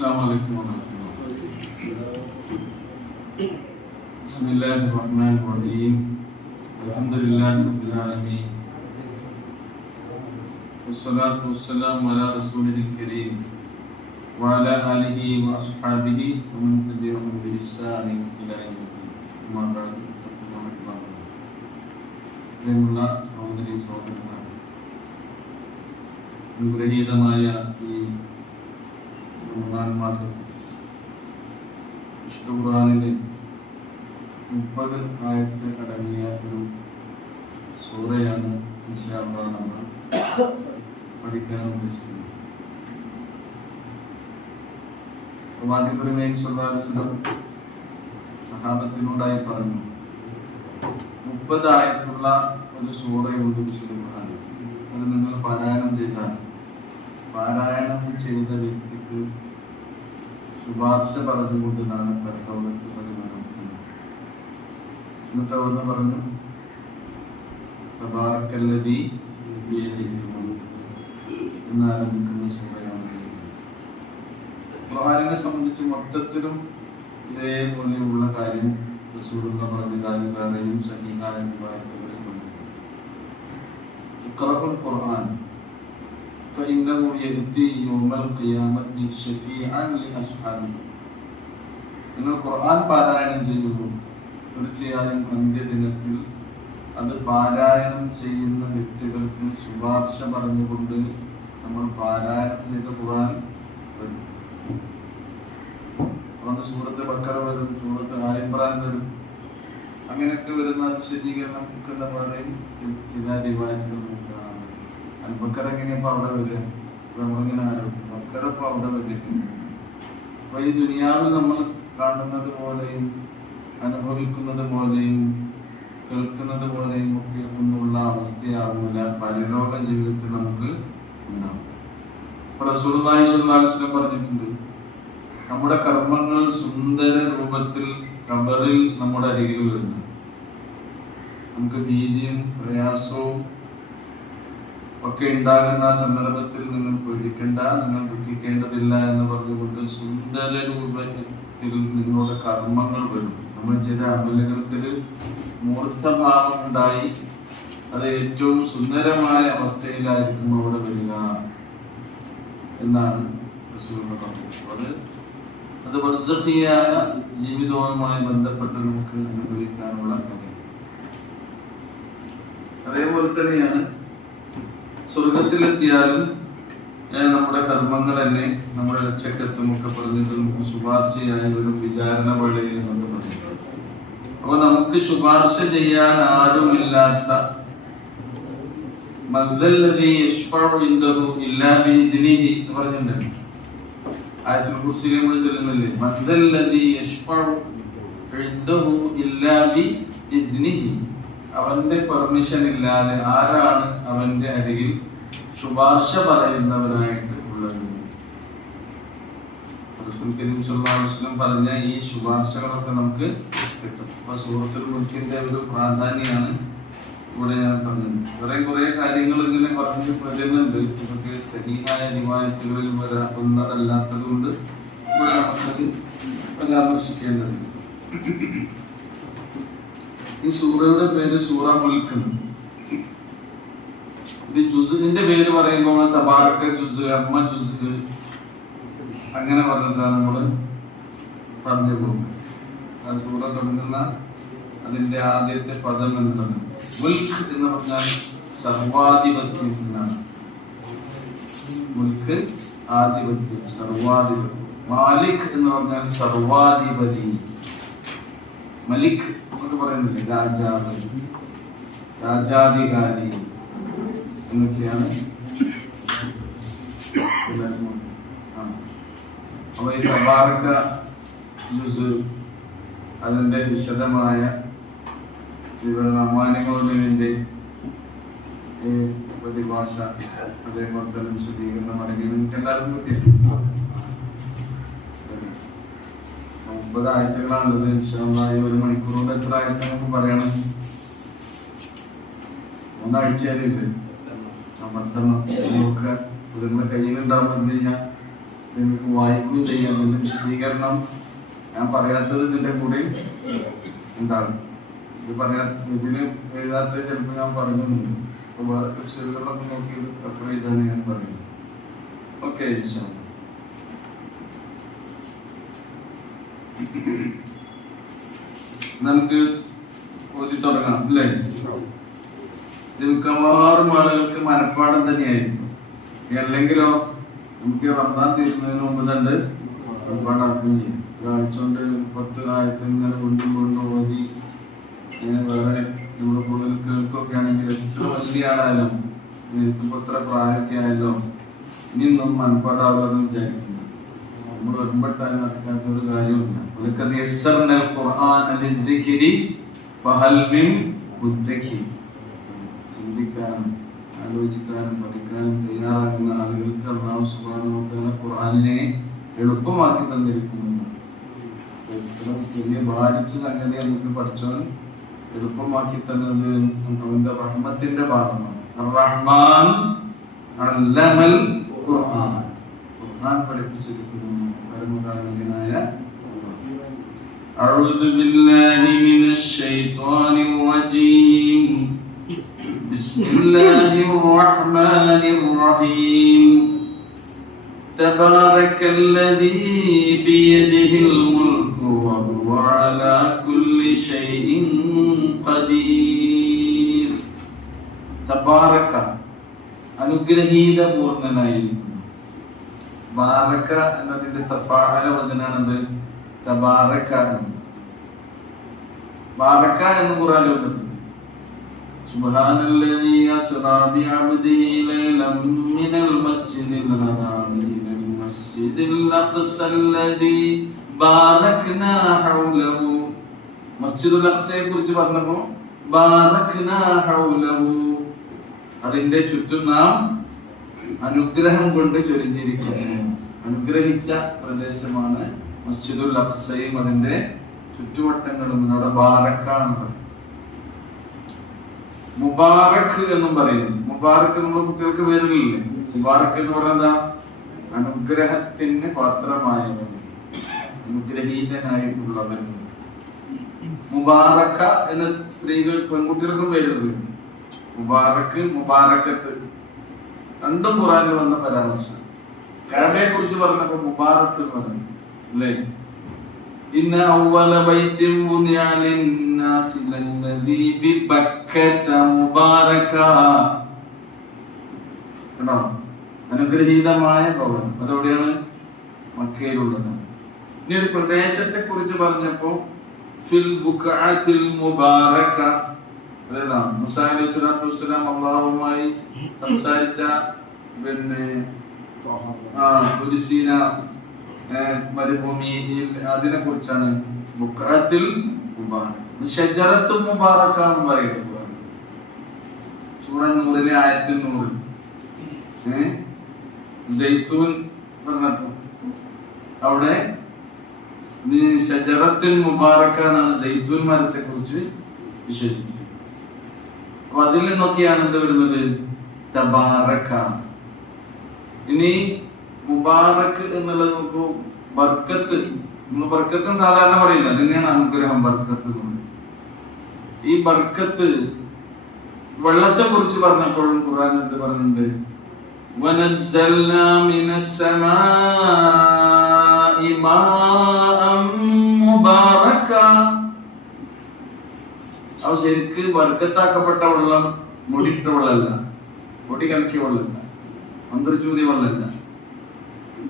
السلام عليكم ورحمة الله. بسم الله الرحمن الرحيم. الحمد لله رب العالمين. والصلاة والسلام على رسوله الكريم وعلى آله وأصحابه ومن تبعهم بإحسان إلى يوم الدين. أما بعد فالسلام عليكم. പ്രിയമുള്ള സഹോദരി സഹോദരന്മാർ, അനുഗ്രഹീതമായ ഈ റമദാൻ മാസം വിശുദ്ധ ഖുർആനിലെ 30 ആയത്ത് അടങ്ങിയ ഒരു സൂറയാണ് ഇൻഷാ അല്ലാഹ് നമ്മൾ പഠിക്കാൻ ഉദ്ദേശിക്കുന്നത്. പ്രവാചകൻ സല്ലല്ലാഹു അലൈഹി വസല്ലം സഹാബത്തിനോടായി പറഞ്ഞു, 30 ആയത്തുള്ള ഒരു സൂറയുണ്ട് വിശുദ്ധ ഖുർആനിൽ. അത് നിങ്ങൾ പാരായണം ചെയ്താൽ പാരായണം ചെയ്ത വ്യക്തിക്ക് ശുപാർശ പറഞ്ഞുകൊണ്ട് നാളെ പരലോകത്ത് പ്രതിഫലം. എന്നിട്ട് അവിടുന്ന് പറഞ്ഞു, തബാറക്കല്ലദീ ബിയദിഹിൽ മുൽക്ക് എന്നാരംഭിക്കുന്ന സൂറയാണ്. ഖുർആനിനെ സംബന്ധിച്ച് മൊത്തത്തിലും ഇതേപോലെയുള്ള കാര്യം റസൂലുള്ളാഹി പറഞ്ഞ കാര്യങ്ങളെയും സഹീഹായ റിവായത്തുകളിൽ വന്നിട്ടുണ്ട്. ഇഖ്റഉൽ ഖുർആൻ فإنه يأتي يوم القيامة شفيعا لأصحابه. നിങ്ങൾ ഖുർആൻ പാരായണം ചെയ്യുന്നു, തീർച്ചയായും അന്ത്യദിനത്തിൽ അത് പാരായണം ചെയ്യുന്ന വ്യക്തികൾക്ക് ശുപാർശ പറഞ്ഞുകൊണ്ട് നമ്മൾ പാരായണം ചെയ്ത ഖുർആൻ വരും. അതുകൊണ്ട് സൂറത്ത് ബഖറ വരും, സൂറത്ത് ആലി ഇംറാൻ വരും. അങ്ങനെയൊക്കെ വരുന്ന വിശദീകരണം ഒക്കെ പറയും. ചില റിവായത്തുകൾ കാണാം. ബക്കറ എങ്ങനെയപ്പോ അവിടെ വരിക? നമ്മളിങ്ങനെ ആലോചിക്കും, ബക്കറ ഇപ്പൊ അവിടെ വരികയാണ്. അപ്പൊ ഈ ദുനിയാവിൽ നമ്മൾ കാണുന്നത് പോലെയും അനുഭവിക്കുന്നത് പോലെയും കേൾക്കുന്നത് പോലെയും ഒക്കെ ഒന്നുള്ള അവസ്ഥയാവില്ല പരലോക ജീവിതത്തിൽ നമുക്ക് ഉണ്ടാവും. അപ്പൊ റസൂലുള്ളാഹി സ്വല്ലല്ലാഹു അലൈഹി വസല്ലം പറഞ്ഞിട്ടുണ്ട്, നമ്മുടെ കർമ്മങ്ങൾ സുന്ദര രൂപത്തിൽ ഖബറിൽ നമ്മുടെ അരികിൽ വരുന്നു. നമുക്ക് ഭീതിയും പ്രയാസവും ഒക്കെ ഉണ്ടാകുന്ന സന്ദർഭത്തിൽ നിങ്ങൾ പേടിക്കേണ്ട, നിങ്ങൾ ദുഃഖിക്കേണ്ടതില്ല എന്ന് പറഞ്ഞുകൊണ്ട് സുന്ദര രൂപത്തിൽ നിങ്ങളുടെ കർമ്മങ്ങൾ വരും. നമ്മൾ ചില അമലുകൾക്ക് മൂർത്തഭാവം ഉണ്ടായി അത് ഏറ്റവും സുന്ദരമായ അവസ്ഥയിലായിരിക്കും അവിടെ വരിക എന്നാണ് പറഞ്ഞത്. അത് ബർസഖിയായ ജീവിതവുമായി ബന്ധപ്പെട്ട് നമുക്ക് അനുഭവിക്കാനുള്ള കാര്യം. അതേപോലെ തന്നെയാണ് സ്വർഗത്തിലെത്തിയാലും നമ്മുടെ കർമ്മങ്ങൾ തന്നെ നമ്മുടെ ലക്ഷ്യത്വം ഒക്കെ പറഞ്ഞിട്ട് നമുക്ക് ശുപാർശയായി വരും വിചാരണ വേളയിൽ എന്നൊക്കെ പറഞ്ഞിട്ടുണ്ട്. അപ്പൊ നമുക്ക് ശുപാർശ ചെയ്യാൻ ആരുമില്ലാത്ത മദ്ദല്ലദീ യശ്ഫഉ ഇൻദഹു ഇല്ലാ ബിഇദ്നിഹി എന്ന് പറഞ്ഞിട്ടുണ്ട്. ആയത്തുൽ കുർസിയിൽ നമ്മൾ ചൊല്ലുന്നില്ലേ, മദ്ദല്ലദീ യശ്ഫഉ ഇൻദഹു ഇല്ലാ ബിഇദ്നിഹി. അവന്റെ പെർമിഷൻ ഇല്ലാതെ ആരാണ് അവന്റെ അരികിൽ ശുപാർശ പറയുന്നവനായിട്ട് ഉള്ളത്? റസൂൽ കരീം സല്ലല്ലാഹു അലൈഹി വസല്ലം പറഞ്ഞ ഈ ശുപാർശകളൊക്കെ നമുക്ക് കിട്ടും. അപ്പൊ സൂറത്തുൽ മുൽക്കിന്റെ ഒരു പ്രാധാന്യമാണ് ഇവിടെ ഞാൻ പറഞ്ഞത്. കുറെ കാര്യങ്ങൾ ഇങ്ങനെ പറഞ്ഞു വരുന്നുണ്ട്. നമുക്ക് സഹീഹായ റിവായത്തുകളിൽ വന്നതല്ലാത്തത് കൊണ്ട് ഇവിടെ നമുക്കത് പരാമർശിക്കേണ്ടതുണ്ട്. ഈ സൂറയുടെ പേര് സൂറ മുൽക്ക്. ഇത് ജുസിന്റെ പേര് പറയുമ്പോൾ തബാറക ജുസ്, അമ്മ ജുസ് അങ്ങനെ പറഞ്ഞിട്ടാണ് നമ്മള് പറഞ്ഞു പോകുന്നത്. ആ സൂറ തുടങ്ങുന്ന അതിന്റെ ആദ്യത്തെ പദം എന്നുള്ളത് മുൽക്ക് എന്ന് പറഞ്ഞാൽ സർവാധിപത്യം എന്നാണ്. മുൽക്ക് ആധിപത്യം, സർവാധിപത്യം. മാലിക് എന്ന് പറഞ്ഞാൽ സർവാധിപതി. മലിക് എന്നൊക്കെ പറയുന്നില്ലേ, രാജാവ്, രാജാധികാരി എന്നൊക്കെയാണ്. അപ്പൊ ഈ തബാറക ജുസ് അതിന്റെ വിശദമായ വിവരണമാനങ്ങളുടെ പ്രതിഭാഷ അതേപോലെ തന്നെ വിശദീകരണം അടങ്ങി നിങ്ങൾക്ക് എല്ലാവർക്കും കിട്ടിയിട്ടുണ്ട്. 9 ആയത്തുകളാണുള്ളത്. ഇൻഷാല്ലാഹ് ഒരു മണിക്കൂർ കൊണ്ട് എത്ര ആയത്ത് നമുക്ക് പറയണം? 1 ആഴ്ചയിലില്ല. 10 നോക്കുക. നിങ്ങളുടെ കയ്യിലുണ്ടാവുമ്പോൾ എന്ത് ചെയ്യാം, നിങ്ങൾക്ക് വായിക്കുകയും ചെയ്യാം. ഇതിന്റെ വിശദീകരണം ഞാൻ പറയാത്തത് ഇതിന്റെ കൂടെ ഉണ്ടാകും. ഇത് ഇതിന് എഴുതാത്ത ചിലപ്പോൾ ഞാൻ പറയുന്നുണ്ട്. അപ്പൊ വേറെ വെബ്സൈറ്റുകളൊക്കെ നോക്കി റെഫർ ചെയ്താണ് ഞാൻ പറയുന്നത്. ഓക്കെ, നമുക്ക് ഓതി തുടങ്ങാം അല്ലേ? ഇത് മിക്കവാറും ആളുകൾക്ക് മനഃപ്പാടം തന്നെയായിരിക്കും. അല്ലെങ്കിലോ നമുക്ക് റമദാൻ തീരുന്നതിന് മുമ്പ് തന്നെ മനഃപ്പാടാക്കുകയും ചെയ്യും. ഒരാഴ്ച കൊണ്ട് 10 ആയത്തിൽ ഇങ്ങനെ കൊണ്ടും ഓതി വേറെ നമ്മുടെ കൂടുതൽ കേൾക്കൊക്കെ ആണെങ്കിൽ എത്ര വലിയ ആളായാലും എത്ര പ്രായമൊക്കെ ആയാലും ഇനിയൊന്നും മനഃപ്പാടാവുമെന്ന് വിചാരിക്കുന്നു. നമ്മൾ ഒരുമ്പെട്ടാൽ നടക്കാത്ത ഒരു കാര്യമില്ല. ചിന്തിക്കാനും ആലോചിക്കാനും പഠിക്കാനും തയ്യാറാകുന്ന ആളുകൾക്ക് അല്ലാഹു സുബ്ഹാനഹു വ തആല ഖുർആനിനെ എളുപ്പമാക്കി തന്നിരിക്കുന്നു. വലിയ ഭാരിച്ച സംഗതി നമുക്ക് പഠിച്ചവൻ എളുപ്പമാക്കി തന്നത് അവന്റെ റഹ്മത്തിന്റെ ഭാഗമാണ്. റഹ്മാൻ അല്ലമൽ ഖുർആൻ, ഖുർആൻ പഠിപ്പിച്ചിരിക്കുന്നു പരമകാരുണ്യനായ. അഊദു ബില്ലാഹി മിനശ് ശൈത്വാനിർ റജീം. ബിസ്മില്ലാഹിർ റഹ്മാനിർ റഹീം. തബാറകല്ലദീ ബിയദിഹിൽ മുൽക്കു വഹുവ അലാ കുല്ലി ശൈഇൻ ഖദീർ. തബാറക അനുഗ്രഹീത പൂർണ്ണനായിരിക്കുന്നു. ബാറക എന്നതിന്റെ തഫാഅല വചനാണത് തബാറക. ബാറക എന്ന് ഖുർആനിൽ വന്നിട്ടുണ്ട്. സുബ്ഹാനല്ലദീ അസ്റാ ബിഅബ്ദിഹി ലൈലൻ മിനൽ മസ്ജിദിൽ ഹറാമി ഇലൽ മസ്ജിദിൽ അഖ്സല്ലദീ ബാറക്നാ ഹൗലഹു. മസ്ജിദുൽ അഖ്സയെ കുറിച്ച് പറഞ്ഞപ്പോൾ ബാറക്നാ ഹൗലഹു, അതിന്റെ ചുറ്റും നാം അനുഗ്രഹം കൊണ്ട് ചൊരിഞ്ഞിരിക്കുന്നു. അനുഗ്രഹിച്ച പ്രദേശമാണ് മസ്ജിദുൽ അഖ്സയും അതിന്റെ ചുറ്റുവട്ടങ്ങളും. അവിടെ ബാറക്കാണ്. മുബാറക് എന്നും പറയുന്നു. മുബാറക് നമ്മുടെ കുട്ടികൾക്ക് പേരില്ലേ? മുബാറക് എന്ന് പറയുന്നത് അനുഗ്രഹത്തിന് പാത്രമായവൻ, അനുഗ്രഹീതനായിട്ടുള്ളവൻ. മുബാറക്ക എന്ന സ്ത്രീകൾ പെൺകുട്ടികൾക്കും പേരുണ്ട്. മുബാറക്ക്, മുബാറക്കത്ത് രണ്ടും ഖുർആനിൽ വന്ന പരാമർശം. കഅബയെ കുറിച്ച് പറഞ്ഞപ്പോ മുബാറക്ക് എന്ന് പറഞ്ഞു അല്ലേ? ഇന്ന അവ്വല ബൈത്തിൻ ബുനിയ ലിന്നാസി ലല്ലദീ ബിബക്കത മുബാറക. കണ്ടോ? അനുഗ്രഹീതമായ ഭവനം അതെവിടെയാണ്? മക്കയിലുള്ളത്. ഇനി ഒരു പ്രദേശത്തെ കുറിച്ച് പറഞ്ഞപ്പോ ഫിൽ ബുഖഅത്തിൽ മുബാറക. മൂസാ അലൈഹി സ്വലാത്തു വസ്സലാം അല്ലാഹുവുമായി സംസാരിച്ച മരുഭൂമിയിൽ അതിനെ കുറിച്ചാണ് ബുഖഅത്തിൽ മുബാറക. ഷജറത്തു മുബാറക എന്ന് പറയുന്നത് സൂറ നൂറിലെ ആയത്തിൽ 100 സൈത്തൂൻ പറഞ്ഞപ്പോ അവിടെ ഷജറത്തുൽ മുബാറക എന്നാണ് സൈത്തൂൻ മരത്തെ കുറിച്ച് വിശേഷിപ്പിച്ചത്. അപ്പൊ അതിൽ നിന്നൊക്കെയാണ് എന്ത് വരുന്നത്? തബാറക. ഇനി മുബാറക് എന്നുള്ളത് നോക്കൂ, ബർക്കത്ത്. നമ്മൾ ബർക്കത്തും സാധാരണ പറയില്ല, അതിനെയാണ് അനുഗ്രഹം ബർക്കത്ത്. ഈ ബർക്കത്ത് വെള്ളത്തെ കുറിച്ച് പറഞ്ഞപ്പോഴും ഖുർആൻ എന്ത് പറഞ്ഞിട്ടുണ്ട്? വനസ്സൽനാ മിനസ് സമാഇ മാഅൻ മുബാറക. അത് ശരിക്ക് ബർക്കത്താക്കപ്പെട്ട വെള്ളം, മുടിയിട്ട വെള്ളമല്ല, പൊടി കലക്കിയ വെള്ളമല്ല, മന്ത്രിച്ചൂതിയ വെള്ളമല്ല,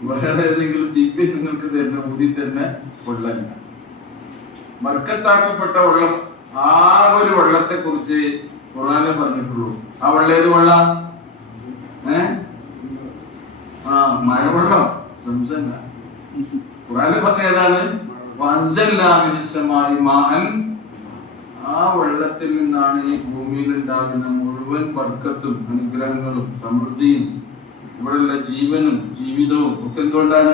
വേറെ ഏതെങ്കിലും ദിവ്യ നിങ്ങൾക്ക് തരുന്ന ഊതി തരുന്ന വെള്ളമല്ല. ബർക്കത്താക്കപ്പെട്ട വെള്ളം. ആ ഒരു വെള്ളത്തെ കുറിച്ച് ഖുർആനിൽ പറഞ്ഞിട്ടുള്ളൂ. ആ വെള്ളം ഏത് വെള്ള? മഴവെള്ളം. ഖുർആനിൽ പറഞ്ഞ ഏതാണ്? വഅൻസൽനാ മിനസ് സമാഇ മാഅൻ. ആ വെള്ളത്തിൽ നിന്നാണ് ഈ ഭൂമിയിൽ ഉണ്ടാകുന്ന മുഴുവൻ ബർക്കത്തും അനുഗ്രഹങ്ങളും സമൃദ്ധിയും ഇവിടെയുള്ള ജീവനും ജീവിതവും ഒക്കെ. എന്തുകൊണ്ടാണ്?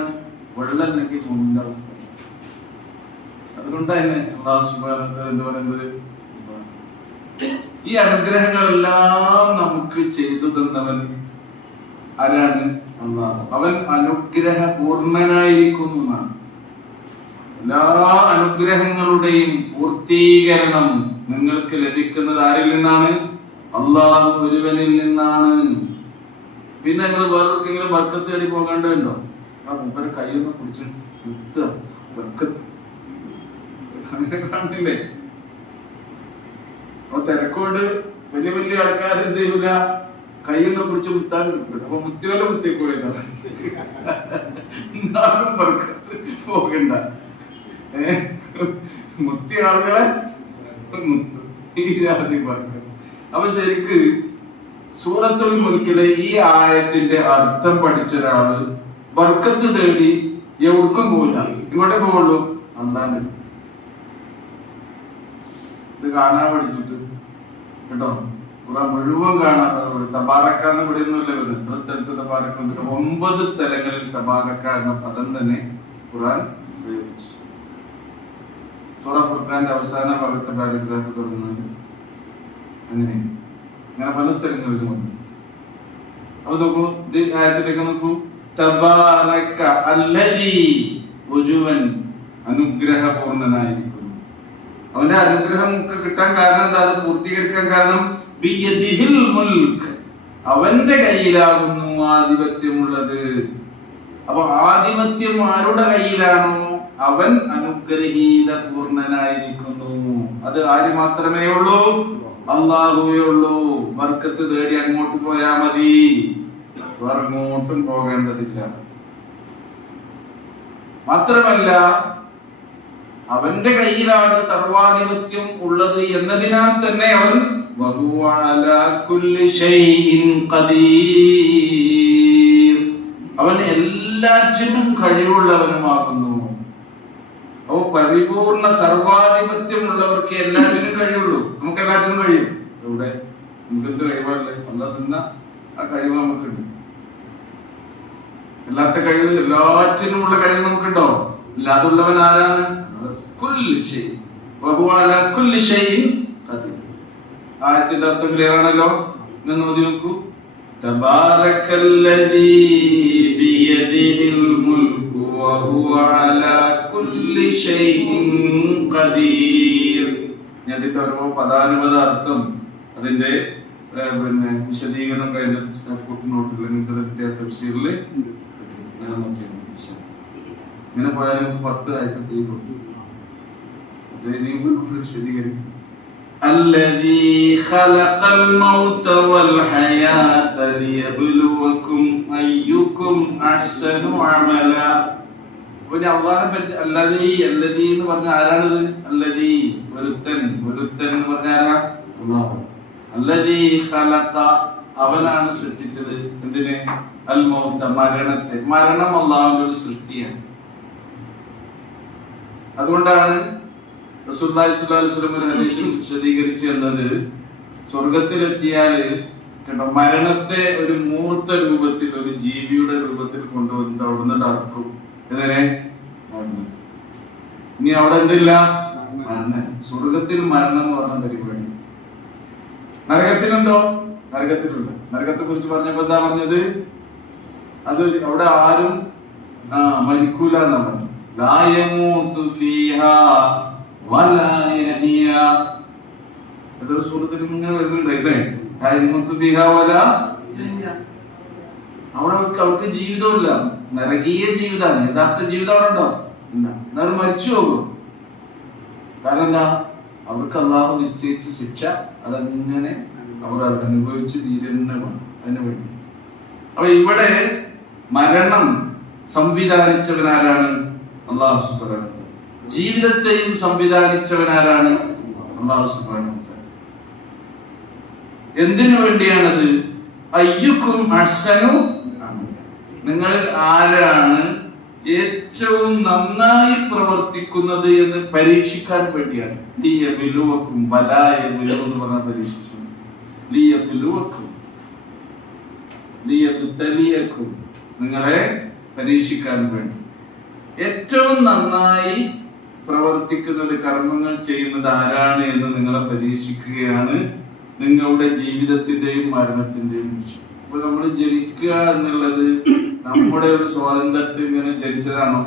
വെള്ളം അല്ലെങ്കിൽ ഭൂമിയുടെ അവസ്ഥ. അതുകൊണ്ടാണ് അല്ലാഹു സുബ്ഹാനഹു വ തആല എന്ന് പറയുന്നത്. ഈ അനുഗ്രഹങ്ങളെല്ലാം നമുക്ക് ചെയ്തു തന്നവൻ ആരാണ്? അല്ലാഹു അവൻ അനുഗ്രഹപൂർണനായിരിക്കുന്നു എന്നാണ്. എല്ലാ അനുഗ്രഹങ്ങളുടെയും പൂർത്തീകരണം നിങ്ങൾക്ക് ലഭിക്കുന്നത് ആരിൽ നിന്നാണ്? അല്ലാഹു ഒരുവനിൽ നിന്നാണ്. പിന്നെ നിങ്ങൾ വേറൊക്കെങ്കിലും ബർക്കത്ത് തേടി പോകേണ്ടതുണ്ടോ? ആ മൂപ്പരെ കൈയൊന്ന് പിടിച്ച് ബർക്കത്ത് അങ്ങനെ കാണില്ലേ? അപ്പൊ തിരക്കോട് വലിയ വലിയ ആൾക്കാർ എന്ത് ചെയ്യൂല, കൈയൊന്ന് പിടിച്ച് മുത്താൻ കിട്ടും. അപ്പൊ മുത്തിയോലെ മുത്തിക്കൂടെ എന്നാലും ബർക്കത്ത് പോകണ്ട. മുത്തിയ ആളുകളെ ഈ ജാതി ബർക്കത്ത്. അപ്പൊ ശരിക്ക് സൂറത്തുൽ മുൽക്കിലെ ഈ ആയത്തിന്റെ അർത്ഥം പഠിച്ച ഒരാള് ബർക്കത്ത് തേടി എവിടേക്കും പോവില്ല. ഇങ്ങോട്ടേ പോവുള്ളൂ, അല്ലാതെ ഇത് കാണാൻ പഠിച്ചിട്ട് കേട്ടോ. ഖുർആൻ മുഴുവൻ കാണാൻ തബാറക്കാന്ന് ഇവിടെയൊന്നുമില്ല വരുന്നത്. എത്ര സ്ഥലത്ത് തബാറക്ക? 9 സ്ഥലങ്ങളിൽ തബാറക്ക എന്ന പദം തന്നെ ഖുർആൻ ഉപയോഗിച്ചു. സൂറ ഫുർഖാന്റെ അവസാന ഭാഗത്തെ പാരഗ്രാഫ് തുടങ്ങുന്നത് അങ്ങനെ പല സ്ഥലങ്ങളിലും ഉണ്ട്. അപ്പൊ നോക്കൂ, ആയത്തിലേക്ക് നോക്കൂ. തബാറക അല്ലദീ, ഒരുവൻ അനുഗ്രഹപൂർണനായിരിക്കുന്നു. അവന്റെ അനുഗ്രഹം കിട്ടാൻ കാരണം എന്താ? അത് പൂർത്തീകരിക്കാൻ കാരണം ബിയദിഹിൽ മുൽക്ക്, അവന്റെ കയ്യിലാകുന്നു ആധിപത്യമുള്ളത്. അപ്പൊ ആധിപത്യം ആരുടെ കയ്യിലാണോ അവൻ അനുഗ്രഹീത പൂർണനായിരിക്കുന്നു. അത് ആര് മാത്രമേ ഉള്ളൂ? അല്ലാഹുവേ ഉള്ളൂ. ബർക്കത്ത് തേടി അങ്ങോട്ട് പോയാ മതി, വേറെങ്ങോട്ടും പോകേണ്ടതില്ല. മാത്രമല്ല അവന്റെ കയ്യിലാണ് സർവാധിപത്യം ഉള്ളത് എന്നതിനാൽ തന്നെ അവൻ വഹുവ അലാ കുല്ലി ഷൈഇൻ ഖദീർ, അവൻ എല്ലാറ്റിനും കഴിവുള്ളവനുമാകുന്നു. അപ്പൊ പരിപൂർണ സർവാധിപത്യം ഉള്ളവർക്ക് എല്ലാറ്റിനും കഴിവുള്ളൂ. നമുക്ക് എല്ലാറ്റിനും കഴിയും. ഇവിടെ നമുക്ക് എന്ത് കഴിവല്ലേ? അല്ലാതെ നിന്ന ആ കഴിവ് നമുക്കുണ്ട്. എല്ലാത്ത കഴിവ്, എല്ലാറ്റിനുമുള്ള കഴിവ് നമുക്കുണ്ടോ? ഇല്ലാതുള്ളവൻ ആരാണ്? ആയത്തിന്റെ അർത്ഥം ക്ലിയർ ആണല്ലോ. ഇന്ന് നോക്കി നോക്കൂ. തബാറക്കല്ലദീ ബിയദിഹിൽ മുൽക്കു വഹുവ അലാ കുല്ലി ഷൈഇൻ ഖദീർ. ഇതിന്റെ ഓരോ പദാനുപദ അർത്ഥം, അതിന്റെ വിശദീകരണം കഴിഞ്ഞ തഫ്സീറിൽ ഇങ്ങനെ പോയാലും 10 ആയത്തിൽ വിശദീകരിക്കും. الذي خلق الموت والحياة ليبلوكم أيكم أحسن عملا. പിന്നെ അല്ലാഹുവിനെ പറ്റി അല്ലദീ എന്ന് പറഞ്ഞ ആരാണത്? അല്ലദീ ഒരുത്തൻ എന്ന് പറഞ്ഞ ആരാ? അല്ലാഹു. അല്ലദീ ഖലഖ, അവനാണ് സൃഷ്ടിച്ചത്. എന്തിനെ? അൽ മൗത, മരണത്തെ. മരണം അല്ലാഹുവിന്റെ ഒരു സൃഷ്ടിയാണ്. അതുകൊണ്ടാണ് റസൂലുള്ളാഹി സ്വല്ലല്ലാഹു അലൈഹി വസല്ലം ഒരു ഹദീസിൽ വിശദീകരിച്ചു തന്നത്, സ്വർഗ്ഗത്തിലെത്തിയാല് മരണത്തെ ഒരു മൂർത്ത രൂപത്തിൽ, ഒരു ജീവിയുടെ രൂപത്തിൽ കൊണ്ടുവന്നിട്ട് അവിടുന്ന് അറക്കും. എങ്ങനെ? ഇനി അവിടെ എന്തില്ല? സ്വർഗത്തിൽ മരണം എന്ന് പറഞ്ഞ പരിപാടി. നരകത്തിലുണ്ടോ? നരകത്തിലുണ്ട്. നരകത്തെ കുറിച്ച് പറഞ്ഞപ്പോ എന്താ പറഞ്ഞത്? അത് അവിടെ ആരും മരിക്കൂല എന്നാണ്. ലാ യമൂതു ഫീഹാ വലാ യഹ്യ. അതൊരു സൂറത്തിൽ ഇങ്ങനെ വരുന്നുണ്ട് അല്ലേ? ലാ യമൂതു ഫീഹാ വലാ യഹ്യ. അവിടെ അവർക്ക് ജീവിതമില്ല, നരകീയ ജീവിതമാണ്. യഥാർത്ഥ ജീവിതം അവിടെ ഉണ്ടോ? ഇല്ല. എന്നാലും മരിച്ചു പോകും. കാരണം എന്താ? അവർക്ക് അല്ലാഹു നിശ്ചയിച്ച ശിക്ഷ അതങ്ങനെ അവർ അനുഭവിച്ച് തീരുന്നതാണ്. അതിനു വേണ്ടി. അപ്പൊ ഇവിടെ മരണം സംവിധാനിച്ചവനാരാണ്? അല്ലാഹു സുബ്ഹാനഹു വ തആല. ജീവിതത്തെയും സംവിധാനിച്ചവനാരാണ്? അല്ലാഹു സുബ്ഹാനഹു വ തആല. എന്തിനു വേണ്ടിയാണത്? അയ്യുക്കും അഹ്സനു, നിങ്ങളിൽ ആരാണ് ഏറ്റവും നന്നായി പ്രവർത്തിക്കുന്നത് എന്ന് പരീക്ഷിക്കാൻ വേണ്ടിയാണ്. ലിയബ്ലുവക്കും, ബലായബ്ലു എന്ന് പറഞ്ഞ പരീക്ഷിച്ചു. ലിയബ്ലുവക്കും, ലിയബ്തലിയക്കും, നിങ്ങളെ പരീക്ഷിക്കാൻ വേണ്ടി. ഏറ്റവും നന്നായി പ്രവർത്തിക്കുന്നത്, കർമ്മങ്ങൾ ചെയ്യുന്നത് ആരാണ് എന്ന് നിങ്ങളെ പരീക്ഷിക്കുകയാണ് നിങ്ങളുടെ ജീവിതത്തിന്റെയും മരണത്തിന്റെയും വിഷയം. അപ്പൊ നമ്മൾ ജനിക്കുക എന്നുള്ളത് നമ്മുടെ ഒരു സ്വാതന്ത്ര്യത്തിൽ ഇങ്ങനെ ജനിച്ചതാണോ?